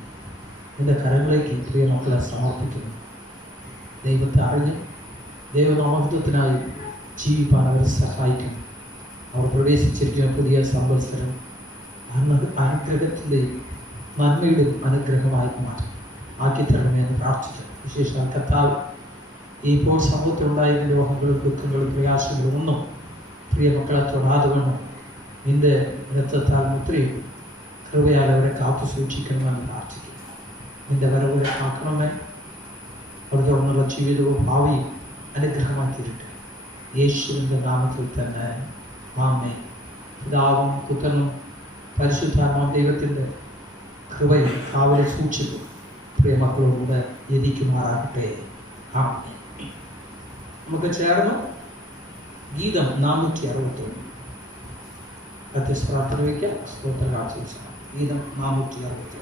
എൻ്റെ കരങ്ങളിലേക്ക് പ്രിയ മക്കളെ സമർപ്പിക്കുന്നു. ദൈവത്തെ അറിഞ്ഞ് ദൈവമഹത്വത്തിനായി ജീവിപ്പാൻ അവരെ സഹായിക്കുന്നു. അവർ പ്രവേശിച്ചിരിക്കുന്ന പുതിയ സംവത്സരം അനുഗ്രഹത്തിൻ്റെയും നന്മയുടെയും അനുഗ്രഹമായി മാറ്റി ആക്കി തരണമെന്ന് പ്രാർത്ഥിക്കുന്നു. വിശേഷ കർത്താവ് ഇപ്പോൾ സമൂഹത്തിലുണ്ടായിരുന്ന രോഗങ്ങളും ദുഃഖങ്ങളും പ്രയാസങ്ങളും ഒന്നും പ്രിയ മക്കളെ തൊടാതുകൊണ്ട് നിന്റെ രക്തത്താൽ മുദ്രയും കൃപയാൽ അവരെ കാത്തു സൂക്ഷിക്കണമെന്ന് പ്രാർത്ഥിക്കുന്നു. നിന്റെ വരവുകളെ കാക്കണമേ. അവർ തുറന്നുള്ള ജീവിതവും ഭാവിയും അനുഗ്രഹമാക്കിയിരിക്കട്ടെ. യേശുവിൻ്റെ നാമത്തിൽ തന്നെ ആമേൻ. പിതാവും പുത്രനും പരിശുദ്ധാത്മാ ദൈവത്തിൻ്റെ കൃപയും കാവലെ സൂക്ഷിക്കും പ്രിയ മക്കളോട് യതിക്കുമാറാകട്ടെ. ആമേൻ. നമുക്ക് ചേർന്ന് ഗീതം 461 വ്യത്യസ്ത വയ്ക്കാം. ഗീതം 461.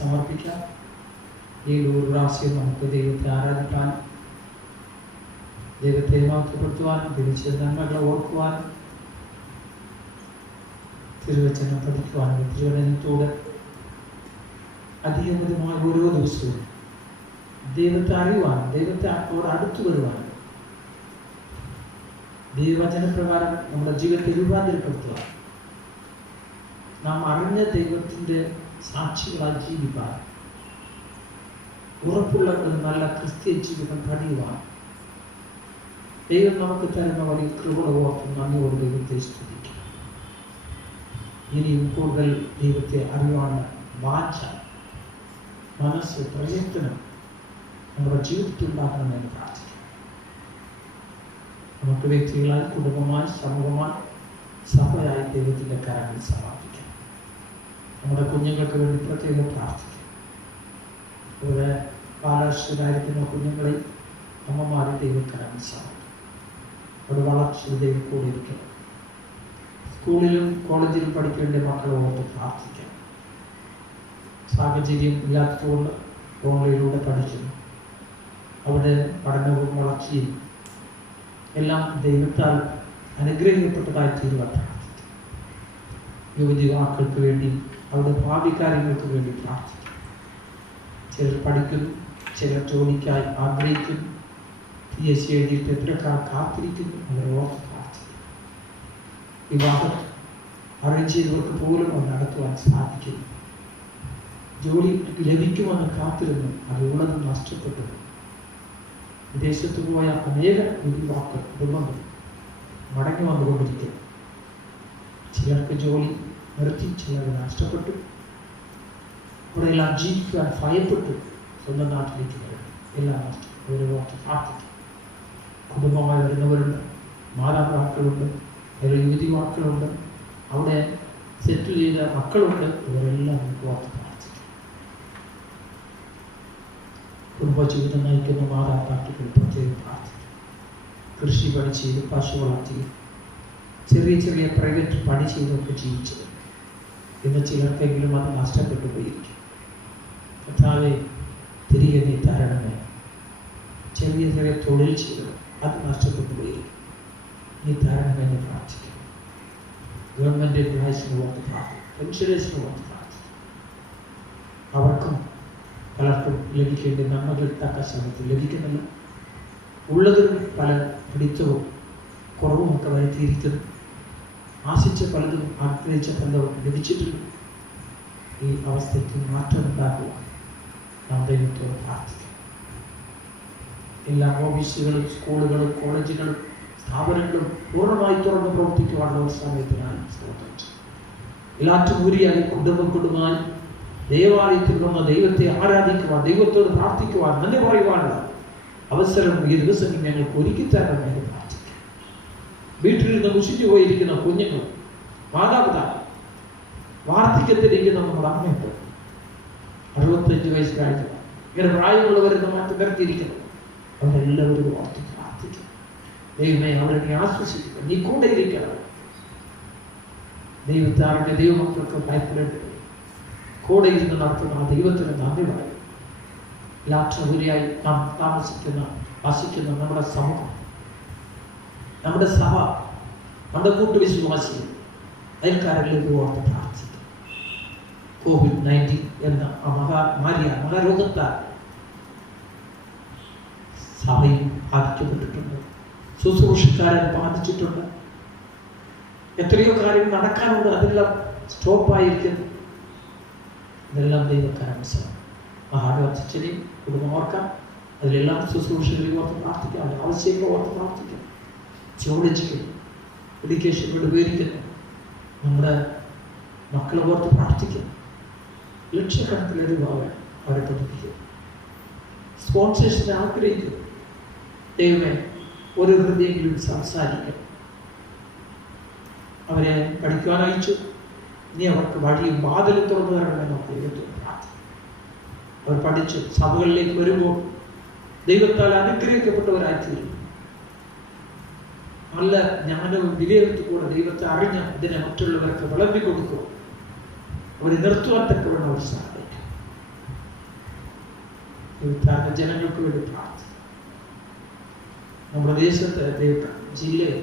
സമർപ്പിക്കാം. ഈ പ്രാവശ്യം നമുക്ക് ദൈവത്തെ ആരാധിക്കാനും ദൈവത്തെ മഹത്വപ്പെടുത്തുവാനും തിരിച്ച നന്മകളെ ഓർക്കുവാനും തിരുവചനം പഠിക്കുവാനും തിരുവചനത്തോട് അധികപരമായ ഓരോ ദിവസവും ദൈവത്തെ അറിയുവാൻ, ദൈവത്തെ അടുത്തു വരുവാൻ, ദൈവവചനപ്രകാരം നമ്മുടെ ജീവിതത്തെ രൂപാന്തരപ്പെടുത്തുവാൻ, നാം അറിഞ്ഞ ദൈവത്തിൻ്റെ സാക്ഷികളായി ജീവിക്കാൻ, ഉറപ്പുള്ള ഒരു നല്ല ക്രിസ്ത്യൻ ജീവിതം കഴിയുവാൻ ദൈവം നമുക്ക് തരുന്ന വലിയ കൃപകളെ ഓർത്ത് നന്ദിയോട് ദൈവത്തെ സ്തുതിക്കും. ഇനിയും കൂടുതൽ ദൈവത്തെ അറിയുവാനുള്ള വാഞ്ച, മനസ്സ്, പ്രയത്നം നമ്മുടെ ജീവിതത്തിൽ ഉണ്ടാക്കണമെന്ന് പ്രാർത്ഥിക്കും. നമുക്ക് വ്യക്തികളായി, കുടുംബമായി, സമൂഹമായി, സഭയായി ദൈവത്തിൻ്റെ കരങ്ങളിൽ സമർപ്പിക്കാം. നമ്മുടെ കുഞ്ഞുങ്ങൾക്ക് വേണ്ടി പ്രത്യേകം പ്രാർത്ഥിക്കും. ഇവിടെ ബാലാശ്വരായിരിക്കുന്ന കുഞ്ഞുങ്ങളെ അമ്മമാരെ ദൈവക്കരങ്ങളിൽ സമർപ്പിക്കും. ഒരു വളർച്ച ദൈവം കൂടി ഇരിക്കണം. സ്കൂളിലും കോളേജിലും പഠിക്കേണ്ട മക്കളെ ഓർത്ത് പ്രാർത്ഥിക്കാം. സാഹചര്യം ഇല്ലാത്തതുകൊണ്ട് ഓൺലൈനിലൂടെ പഠിക്കുന്നു. അവിടെ പഠനവും വളർച്ചയും എല്ലാം ദൈവത്താൽ അനുഗ്രഹിക്കപ്പെട്ടതായി തീരുവാൻ പ്രാർത്ഥിക്കും. യുവതിവാക്കൾക്ക് വേണ്ടി, അവരുടെ ഭാവി കാര്യങ്ങൾക്ക് വേണ്ടി പ്രാർത്ഥിക്കും. ചിലർ പഠിക്കുന്നു, ചിലർ ജോലിക്കായി ആഗ്രഹിക്കുന്നു, PSC എഴുതിയിട്ട് എത്രക്കാർ കാത്തിരിക്കുന്നു, അവരെ ഓർത്ത് പ്രാർത്ഥിക്കും. വിവാഹം അറേഞ്ച് ചെയ്തവർക്ക് പോലും അത് നടത്തുവാൻ സാധിക്കുന്നു. ജോലി ലഭിക്കുമെന്ന് കാത്തിരുന്നു, അതുള്ളതും നഷ്ടപ്പെട്ടു. വിദേശത്ത് പോയ അനേക യുവാക്കൾ, കുടുംബങ്ങൾ മടങ്ങി വന്നുകൊണ്ടിരിക്കുന്നു. ചിലർക്ക് ജോലി നിർത്തി, ചിലർ നഷ്ടപ്പെട്ടു. അവിടെയെല്ലാം ജീവിക്കുവാൻ ഭയപ്പെട്ടു സ്വന്തം നാട്ടിലേക്ക് വരും. എല്ലാം നഷ്ടം. അവരെ ഓർത്ത് പ്രാർത്ഥിക്കും. കുടുംബമായി വരുന്നവരുണ്ട്, മാതാപിതാക്കളുണ്ട്, അതിൽ യുവതിവാക്കളുണ്ട്, അവിടെ സെറ്റിൽ ചെയ്ത മക്കളുണ്ട്. ഇവരെല്ലാം ഓർത്ത് പ്രാർത്ഥിക്കും. കുടുംബജീവിതം നയിക്കുന്ന മാതാപിതാക്കൾ പ്രത്യേകം പ്രാർത്ഥിക്കും. കൃഷി പണി ചെയ്ത്, പശു വളർത്തി, ചെറിയ ചെറിയ പ്രൈവറ്റ് പണി ചെയ്തൊക്കെ ജീവിച്ചത് ഇന്ന് ചിലർക്കെങ്കിലും അത് നഷ്ടപ്പെട്ടു പോയിരിക്കും. കർത്താവേ, തിരികെ നീ തരണമേ. ചെറിയ ചെറിയ തൊഴിൽ ചെയ്തത് അത് നഷ്ടപ്പെട്ടു പോയിരിക്കും. നീ തരണമെന്ന് പ്രാർത്ഥിക്കും. ഗവൺമെൻറ് എംപ്ലോയീസിന് ഓർത്ത് പ്രാർത്ഥിക്കും. പെൻഷനേഴ്സിന് ഓർത്ത് പ്രാർത്ഥിക്കും. അവർക്കും പലർക്കും ലഭിക്കേണ്ട നന്മകൾ തക്ക സമയത്ത് ലഭിക്കുന്നില്ല. ഉള്ളതിലും പല പിടിത്തവും കുറവുമൊക്കെ വരുത്തിയിരിക്കുന്നു. ആശിച്ച പലതും, ആഗ്രഹിച്ച പലതും ലഭിച്ചിട്ടില്ല. ഈ അവസ്ഥയ്ക്ക് മാറ്റമുണ്ടാക്കുക നാം ദൈവത്തോട് പ്രാർത്ഥിക്കും. എല്ലാ ഓഫീസുകളും, സ്കൂളുകളും, കോളേജുകളും, സ്ഥാപനങ്ങളും പൂർണ്ണമായി തുറന്ന് പ്രവർത്തിക്കുവാനുള്ള ഒരു സമയത്തിനാണ് സ്തോത്രം. എല്ലാറ്റുകൂരിയായി കുടുംബമായി ദേവാലയത്തിൽ വന്ന ദൈവത്തെ ആരാധിക്കുവാൻ, ദൈവത്തോട് പ്രാർത്ഥിക്കുവാൻ, നന്ദി പറയുവാനുള്ള അവസരം ഈ ദിവസം ഞങ്ങൾക്ക് ഒരുക്കി തരണമെന്ന് പ്രാർത്ഥിക്കും. വീട്ടിലിരുന്ന് മുഷിച്ചു പോയിരിക്കുന്ന കുഞ്ഞുങ്ങൾ, മാതാപിതാക്കൾ, വാർദ്ധക്യത്തിലിരിക്കുന്ന നമ്മുടെ അമ്മയുണ്ട്, 65 വയസ്സ് കഴിഞ്ഞു, ഇങ്ങനെ പ്രായമുള്ളവരെന്ന് മാറ്റി നിർത്തിയിരിക്കുന്നു. അവരെല്ലാവരും ഓർത്ത് പ്രാർത്ഥിക്കും. ദൈവമേ, അവരെ ആശ്വസിക്കുക, നീ കൂടെ ഇരിക്കണം. ദൈവത്താറിന്റെ ദൈവമക്കൾക്ക് ഭയപ്പെടേണ്ടത് കൂടെ ഇരുന്ന് നടത്തുന്ന ആ ദൈവത്തിന് നന്ദി പറയും. ലാക്ഷപുരിയായി നാം വസിക്കുന്ന നമ്മുടെ സമൂഹം, നമ്മുടെ സഭ, നമ്മുടെ കൂട്ടുവിശ്വാസികൾ, അയൽക്കാരെല്ലാം ഓർത്ത് പ്രാർത്ഥിക്കും. COVID-19 എന്ന മഹാരോഗത്താൽ സഭയും ബാധിക്കപ്പെട്ടിട്ടുണ്ട്. ശുശ്രൂഷക്കാരൻ ബാധിച്ചിട്ടുണ്ട്. എത്രയോ കാര്യങ്ങൾ നടക്കാനുണ്ട്, അതെല്ലാം സ്റ്റോപ്പായിരിക്കുന്നു. ഇതെല്ലാം ദൈവക്കാരൻ മഹാരാജനെയും കുടുംബം ഓർക്കാം. അതിലെല്ലാം ശുശ്രൂഷകളിൽ ഓർത്ത് പ്രാർത്ഥിക്കാം. അവരുടെ ആവശ്യങ്ങൾ ഓർത്ത് പ്രാർത്ഥിക്കാം. ജോലിക്കും എഡ്യൂക്കേഷൻ ഉപകരിക്കുന്നു. നമ്മുടെ മക്കളെ ഓർത്ത് പ്രാർത്ഥിക്കും. ലക്ഷക്കണക്കിന് രൂപ അവരെ പഠിപ്പിക്കും. സ്പോൺസേഴ്സിനെ ആഗ്രഹിക്കും. ദൈവമേ, ഒരു ഹൃദയങ്ങളും സംസാരിക്കും. അവരെ പഠിക്കുവാൻ അയച്ചു. നീ അവർക്ക് വഴിയും വാതിലും തുറന്നു തരണമെന്ന് ദൈവത്തോട് പ്രാർത്ഥിക്കും. അവർ പഠിച്ച് സഭകളിലേക്ക് വരുമ്പോൾ ദൈവത്താൽ അനുഗ്രഹിക്കപ്പെട്ടവരായിത്തീരും. നല്ല ജ്ഞാനവും വിലയിരുത്തുകൂടെ ദൈവത്തെ അറിഞ്ഞ് ഇതിനെ മറ്റുള്ളവർക്ക് വിളമ്പി കൊടുക്കുക. അവരെ നിർത്തുവാൻ തക്കവണ്ണം അവർ സഹായിക്കും. ദൈവത്താന്റെ ജനങ്ങൾക്ക് വേണ്ടി പ്രാർത്ഥിക്കും. നമ്മുടെ ദേശത്ത്, ജില്ലയിൽ,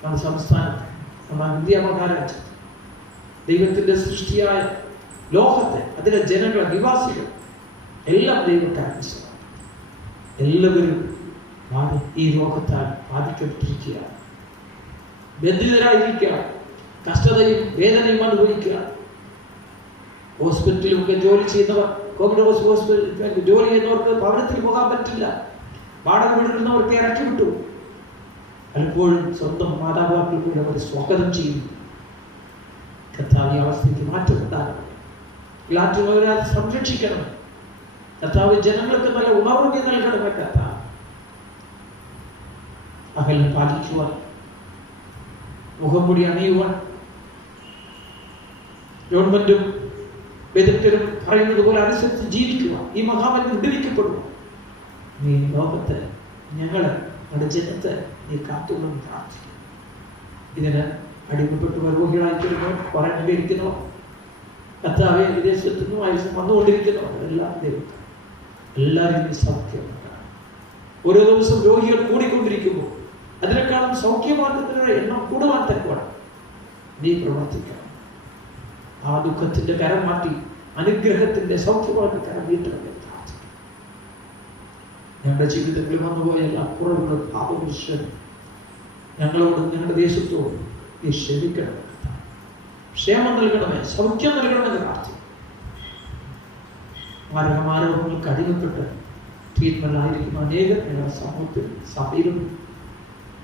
നമ്മുടെ സംസ്ഥാനത്ത്, നമ്മുടെ ഇന്ത്യ മഹാരാജ്യത്ത് ദൈവത്തിന്റെ സൃഷ്ടിയായ ലോകത്തെ, അതിലെ ജനങ്ങൾ, നിവാസികൾ എല്ലാം ദൈവക്കാരൻ. എല്ലാവരും ഈ രോഗത്താൽ ബാധിക്കപ്പെട്ടിരിക്കുക, ബന്ധിതരായിരിക്കുക, കഷ്ടതയും വേദനയും അനുഭവിക്കുക. ഹോസ്പിറ്റലിലൊക്കെ ജോലി ചെയ്യുന്നവർ, കോവിഡ് ഹോസ്പിറ്റലിൽ ജോലി ചെയ്യുന്നവർക്ക് ഭവനത്തിൽ പോകാൻ പറ്റില്ല. വാടക വീടുന്നവർക്ക് ഇറക്കി വിട്ടു. പലപ്പോഴും സ്വന്തം മാതാപിതാക്കൾ കൂടി അവർ സ്വാഗതം ചെയ്യുന്നു. കർത്താവ് ഈ അവസ്ഥയ്ക്ക് മാറ്റമുണ്ടാകണം. ഇല്ലാറ്റുള്ളവരെ സംരക്ഷിക്കണം. കർത്താവ് ജനങ്ങൾക്ക് നല്ല ഉണർവ് നൽകണം. കർത്താവ് അകലം പാലിക്കുവാൻ, മുഖംമൂടി അണിയുവാൻ, ഗവൺമെന്റും വിദഗ്ധരും പറയുന്നത് പോലെ അനുസരിച്ച് ജീവിക്കുക. ഈ മഹാമാരി വിടുവിക്കപ്പെടുക. നീ ലോകത്തെ, ഞങ്ങളെ, നമ്മുടെ ജനത്തെ നീ കാത്തുകൊണ്ടെന്ന് പ്രാർത്ഥിക്കും. ഇതിന് അടിമപ്പെട്ടു രോഗികളായിത്തീരുന്നവർ, കുറഞ്ഞിരിക്കുന്നവർ, കർത്താവെ വിദേശത്തു നിന്നും ആയുസ് വന്നുകൊണ്ടിരിക്കുന്നവർ എല്ലാം ദൈവം എല്ലാവരും നീ സൗഖ്യം. ഓരോ ദിവസം രോഗികൾ കൂടിക്കൊണ്ടിരിക്കുമ്പോൾ അതിനേക്കാളും സൗഖ്യമാക്കുന്നതിനുള്ള എണ്ണം കൂടുവാൻ തക്കവണ്ണം നീ പ്രവർത്തിക്കണം. ആ ദുഃഖത്തിന്റെ കരം മാറ്റി അനുഗ്രഹത്തിന്റെ സൗഖ്യമായിട്ട് കരം വീട്ടണമെന്ന് പ്രാർത്ഥിക്കണം. ഞങ്ങളുടെ ജീവിതത്തിൽ വന്നുപോയ എല്ലാ കുറവുകളും പാപവിശ്വം ഞങ്ങളോടും ഞങ്ങളുടെ ദേശത്തോടും നീ ക്ഷമിക്കണം. ക്ഷേമം നൽകണമേ, സൗഖ്യം നൽകണമെന്ന് പ്രാർത്ഥിക്കും. മാരകമാരോഗങ്ങൾക്ക് അടിമപ്പെട്ട് ട്രീറ്റ്മെന്റിലായിരിക്കുന്ന അനേകം ഞങ്ങളുടെ സമൂഹത്തിൽ, സഭയിലും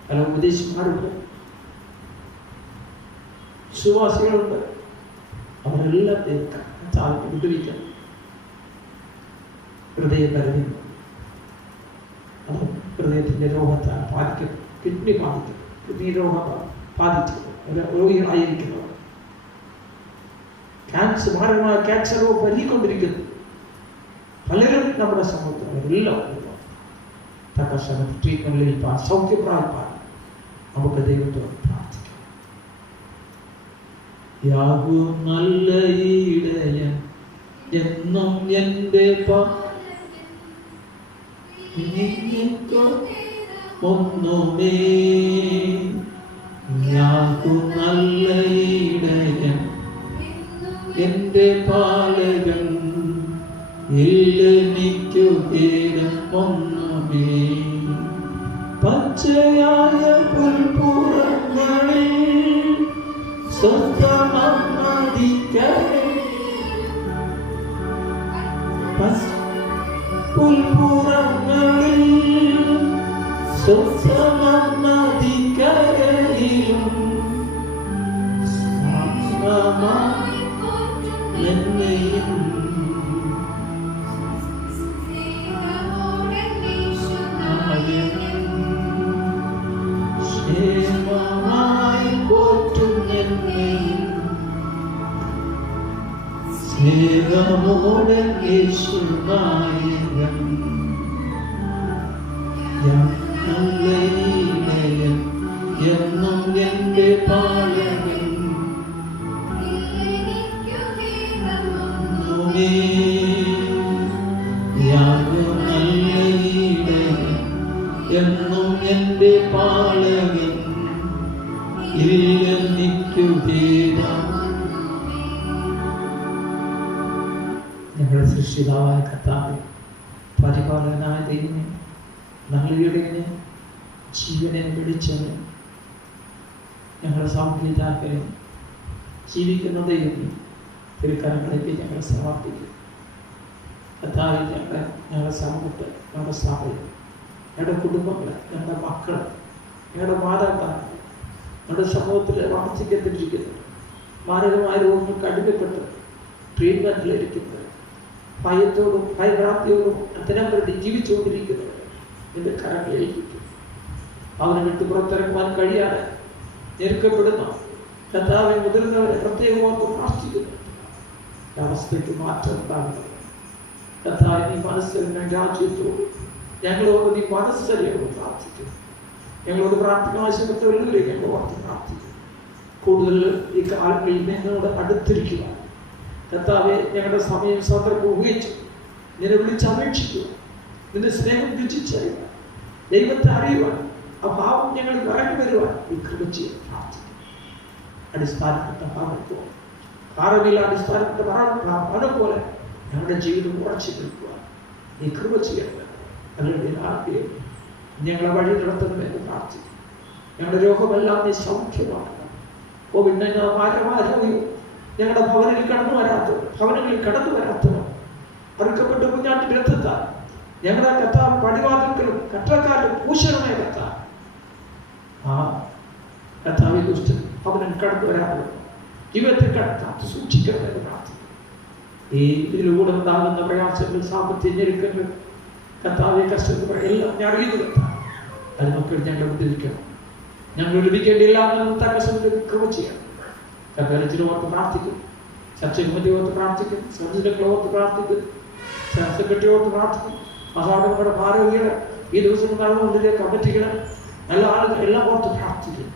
പല ഉപദേശിമാരുണ്ട്, വിശ്വാസികളുണ്ട്. അവരെല്ലാം ദൈവത്തെ വിടുവിക്കണം. ഹൃദയം കരുതുന്നു, അവർ ഹൃദയത്തിന്റെ രോഗത്താൽ ബാധിക്കും. കിഡ്നി ബാധിക്കും, കിഡ്നി രോഗം ബാധിക്കും. രോഗികളായിരിക്കുന്നവർ, മാരകമായ ക്യാൻസർ രോഗം പരീക്കൊണ്ടിരിക്കുന്നു. പലരും നമ്മുടെ സമൂഹത്തിൽ അവരെല്ലാം തക്ക സമയത്ത് ട്രീറ്റ്മെന്റിൽ സൗഖ്യപ്രായപ്പാൻ നമുക്ക് ദൈവത്തോട് പ്രാർത്ഥിക്കാം. യാഗം നല്ല ഇടയൻ എന്നും എൻ്റെ ഒന്നുമേ. യാഗം നല്ല ഇടയൻ എൻ്റെ പാലകൻ, ഇല്ലെനിക്കു ഭേദം ഒന്നുമേ. പച്ചയായ പുൽപ്പുറങ്ങളിൽ സ്വന്തമതിക്കരേ, പുൽപ്പുറങ്ങളിൽ സ്വന്തമതിക്കരയിലും എന്നെയും ക്ഷേമമായി പോറ്റും എന്നെയും സ്നേഹമോടെ യേശുനായകൻ. എന്നും എൻ്റെ പാലകൻ, എന്നും എൻ്റെ പാലകൻ, ഇല്ലെനിക്കു ഭേദം. ഞങ്ങളുടെ സൃഷ്ടിതാവായ കർത്താവേ, പരിപാലകനായ ദൈവമേ, നല്ലയുടെ ജീവനെ വിളിച്ചത് ഞങ്ങളുടെ സാമൂഹിക ജീവിക്കുന്ന ദൈവമേ, തിരുക്കരങ്ങളിലേക്ക് ഞങ്ങൾ സമർപ്പിക്കും. കർത്താവേ, ഞങ്ങളുടെ സമൂഹത്തെ, ഞങ്ങളുടെ സഭയെ, ഞങ്ങളുടെ കുടുംബങ്ങളെ, ഞങ്ങളുടെ മക്കളെ, ഞങ്ങളുടെ മാതാപിതാക്കളെ, ഞങ്ങളുടെ സമൂഹത്തിൽ വാർദ്ധക്യത്തിലിരിക്കുന്നത്, മാരകമായ രോഗങ്ങൾക്ക് അടിമപ്പെട്ട് ട്രീറ്റ്മെന്റിലിരിക്കുന്നത്, ഭയത്തോടും ഭയഭ്രാന്തിയോടും അത്തരം വേണ്ടി ജീവിച്ചുകൊണ്ടിരിക്കുന്നത് നിന്റെ കരങ്ങളിലേക്കും അവനെ വിട്ട് പുറത്തിറങ്ങുവാൻ കഴിയാതെ ഞെരുക്കപ്പെടുന്ന കർത്താവെ, മുതിർന്നവരെ പ്രത്യേകമായിട്ട് പ്രാർത്ഥിക്കുന്നു. അവസ്ഥയ്ക്ക് മാറ്റം ഉണ്ടാകുന്നത് കർത്താവെ, നീ മനസ്സിലാക്കുന്ന രാജ്യത്തോട് ഞങ്ങളോട് നീ മനസ്സരിയോട് പ്രാർത്ഥിക്കുന്നു. ഞങ്ങളോട് പ്രാർത്ഥിക്കാൻ ആവശ്യപ്പെട്ടവരിലേക്ക് ഞങ്ങൾ ഓർത്ത് പ്രാർത്ഥിക്കുന്നു. കൂടുതൽ ഈ കാലങ്ങളിൽ നിങ്ങളോട് അടുത്തിരിക്കുക കർത്താവെ, ഞങ്ങളുടെ സമയം സന്ദർഭം ഉപയോഗിച്ച് നിന്നെ വിളിച്ചപേക്ഷിക്കുക, നിന്റെ സ്നേഹം രുചിച്ചറിയുക, ദൈവത്തെ അറിയുവാൻ, ആ ഭാവം ഞങ്ങളിൽ ഇറങ്ങി വരുവാൻ ഈ കൃപ ചെയ്യാൻ പ്രാർത്ഥിക്കുന്നു. അടിസ്ഥാനപ്പെട്ട ഭാവത്തോടെ പാറമേൽ അടിസ്ഥാനത്തിന്റെ അതുപോലെ ഞങ്ങളുടെ ജീവിതം ഉറച്ചു നിൽക്കുക. നീ കൃപ ചെയ്യണം. അല്ലെങ്കിൽ ആർക്കെയും ഞങ്ങളെ വഴി നടത്തണമെന്ന് പ്രാർത്ഥിക്കും. ഞങ്ങളുടെ രോഗമെല്ലാം നീ സൗഖ്യമാക്കണം. കോവിഡ്-19 മാരകമായ രോഗിയും ഞങ്ങളുടെ ഭവനങ്ങളിൽ കടന്നു വരാത്തവർ അറുക്കപ്പെട്ട കുഞ്ഞാട്ടിന്റെ രക്തത്താൽ ഞങ്ങളുടെ കർത്താവ് പടിവാതിൽക്കലും കട്ടക്കാരിലും പൂശണമേ കർത്താവ്. ആ കർത്താവെ ദുഷ്ടൻ ഭവനം കടന്നു വരാതെ ജീവിതത്തിൽ കടക്കാത്ത സൂക്ഷിക്കണമെന്ന് പ്രാർത്ഥിക്കും. ഈ ഇതിലൂടെ ഉണ്ടാകുന്ന പ്രയാസങ്ങൾ, സാമ്പത്തിക ഞെരുക്കങ്ങൾ, കർത്താവെ കഷ്ടങ്ങൾ എല്ലാം ഞാൻ അറിയുന്നു കർത്താവ്. അത് മക്കൾ ഞങ്ങളുടെ മുന്നിലിരിക്കണം. ഞങ്ങൾ ലഭിക്കേണ്ട എല്ലാം തക്കസമയത്ത് കൃപ ചെയ്യണം. കർത്താവിനെ ഓർത്ത് പ്രാർത്ഥിക്കും. സത്യസമിതി ഓർത്ത് പ്രാർത്ഥിക്കും. സർജികളെ ഓർത്ത് പ്രാർത്ഥിക്കും. സെക്രട്ടറി ഓർത്ത് പ്രാർത്ഥിക്കും. മഹാനഗര ഭാരതീയർ ഈ ദിവസം നടന്നുകൊണ്ടിരിക്കുന്ന കമ്മിറ്റികൾ എല്ലാ ആളുകൾ എല്ലാം ഓർത്ത് പ്രാർത്ഥിക്കും.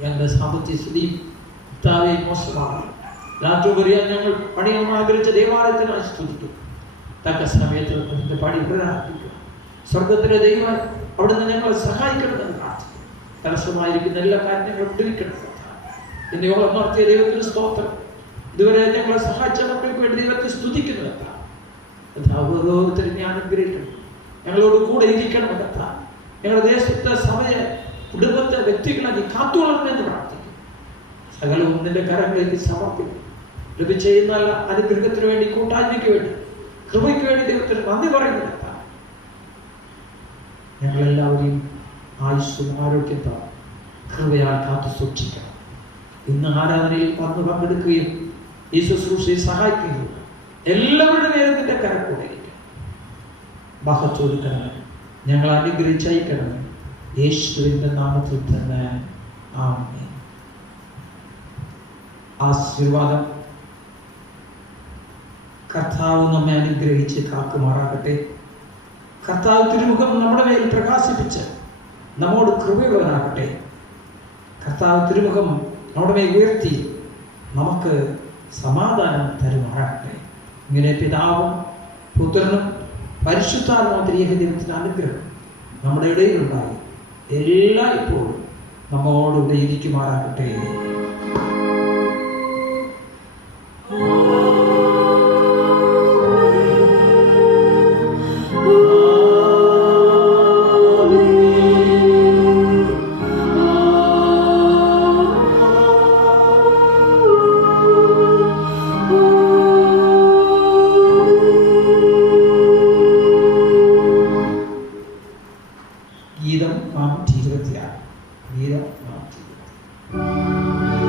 ഞങ്ങളുടെ സാമ്പത്തിക സ്ഥിതിയും കർത്താവെ മോശമാണ്. രാത്രിപരിയാൻ ഞങ്ങൾ പണിയാൻ ആഗ്രഹിച്ച ദേവാലയത്തിനായി സ്തുതിക്കും. തക്ക സമയത്ത് അതിന്റെ പണി പ്രധാനിപ്പിക്കുക. സ്വർഗത്തിലെ ദൈവം അവിടുന്ന് ഞങ്ങളെ സഹായിക്കണമെന്ന് പ്രാർത്ഥിക്കും. തടസ്സമായിരിക്കുന്ന എല്ലാ കാര്യങ്ങളും വിടുവിക്കണം. ഇന്ന് യോഗം നടത്തിയ ദൈവത്തിന് സ്തോത്രം. ഇതുവരെ ഞങ്ങളെ സഹായിച്ച മക്കൾക്ക് വേണ്ടി ദൈവത്തെ സ്തുതിക്കുന്നു കർത്താവ്. ഓരോരുത്തരും ഞാൻ അനുഗ്രഹിക്കണം. ഞങ്ങളോട് കൂടെ ഇരിക്കണം കർത്താവ്. ഞങ്ങളുടെ ദേശത്തെ സമയ കുടുംബത്തെ വ്യക്തികളെ നീ കാത്തുകൊള്ളണമെന്ന് പ്രാർത്ഥിക്കും. സകലവും നിന്റെ കരങ്ങളിലേക്ക് സമർപ്പിക്കും. ലഭിച്ച നല്ല അനുഗ്രഹത്തിന് വേണ്ടി, കൂട്ടായ്മയ്ക്ക് വേണ്ടി, കൃപയ്ക്ക് വേണ്ടി ദൈവത്തിന് നന്ദി പറയുന്നു കർത്താവ്. ഞങ്ങളെല്ലാവരെയും ആയുസ്സും ആരോഗ്യത്താൽ കൃപയാൽ കാത്തു സൂക്ഷിക്കണം. ഇന്ന് ആരാധനയിൽ വന്ന് പങ്കെടുക്കുകയും ഈ ശുശ്രൂഷയെ സഹായിക്കുകയും എല്ലാവരുടെ പേരും നിന്റെ കരക്കൂടെയിരിക്കും. മഹത്വം ഞങ്ങൾ അനുഗ്രഹിച്ചയക്കണമേ. യേശുവിന്റെ നാമത്തിൽ തന്നെ ആമേൻ. ആശീർവാദം. കർത്താവ് നമ്മെ അനുഗ്രഹിച്ച് കാക്കുമാറാകട്ടെ. കർത്താവ് തിരുമുഖം നമ്മുടെ മേൽ പ്രകാശിപ്പിച്ച് നമ്മോട് കൃപയുള്ളവനാകട്ടെ. കർത്താവ് തിരുമുഖം നമ്മുടെ മേൽ ഉയർത്തി നമുക്ക് സമാധാനം തരുമാറാകട്ടെ. ഇങ്ങനെ പിതാവും പുത്രനും പരിശുദ്ധാത്മാവിന്റെ ഏകദൈവത്തിന്റെ അനുഗ്രഹം നമ്മുടെ ഇടയിലുണ്ടായി എല്ലായ്പ്പോഴും നമ്മോടുകൂടെ ഇരിക്കുമാറാകട്ടെ. ഗീതം 426.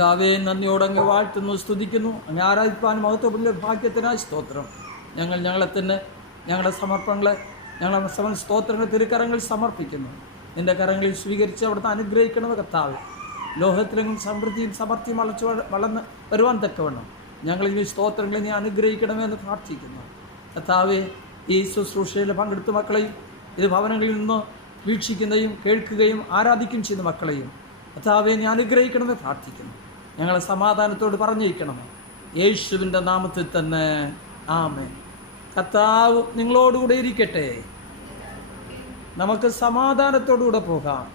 പിതാവേ, നന്ദിയോടെ അങ്ങ് വാഴ്ത്തുന്നു, സ്തുതിക്കുന്നു. അങ്ങ് ആരാധിപ്പാൻ മഹത്വമുള്ള ഭാഗ്യത്തിനായി സ്തോത്രം. ഞങ്ങളെ തന്നെ, ഞങ്ങളുടെ സമർപ്പണങ്ങളെ, ഞങ്ങളുടെ സ്തോത്രങ്ങൾ തിരുക്കരങ്ങൾ സമർപ്പിക്കുന്നു. നിൻ്റെ കരങ്ങളിൽ സ്വീകരിച്ച് അവിടുത്തെ അനുഗ്രഹിക്കണമേ കർത്താവേ. ലോകത്തിലെങ്കിലും സമൃദ്ധിയും സമർത്ഥിയും വളർന്ന് വരുവാൻ തക്കവണ്ണം ഞങ്ങളിനി സ്തോത്രങ്ങളെ നീ അനുഗ്രഹിക്കണമേ എന്ന് പ്രാർത്ഥിക്കുന്നു. കർത്താവേ, ഈ ശുശ്രൂഷയിൽ പങ്കെടുത്ത മക്കളെയും ഇത് ഭവനങ്ങളിൽ നിന്ന് വീക്ഷിക്കുന്നതും കേൾക്കുകയും ആരാധിക്കുകയും ചെയ്യുന്ന മക്കളെയും കർത്താവേ നീ അനുഗ്രഹിക്കണമെന്ന് പ്രാർത്ഥിക്കുന്നു. ഞങ്ങളെ സമാധാനത്തോട് പറഞ്ഞിരിക്കണമേ, യേശുവിൻ്റെ നാമത്തിൽ തന്നെ. ആമേൻ. കർത്താവ് നിങ്ങളോടുകൂടെ ഇരിക്കട്ടെ. നമുക്ക് സമാധാനത്തോടുകൂടെ പോകാം.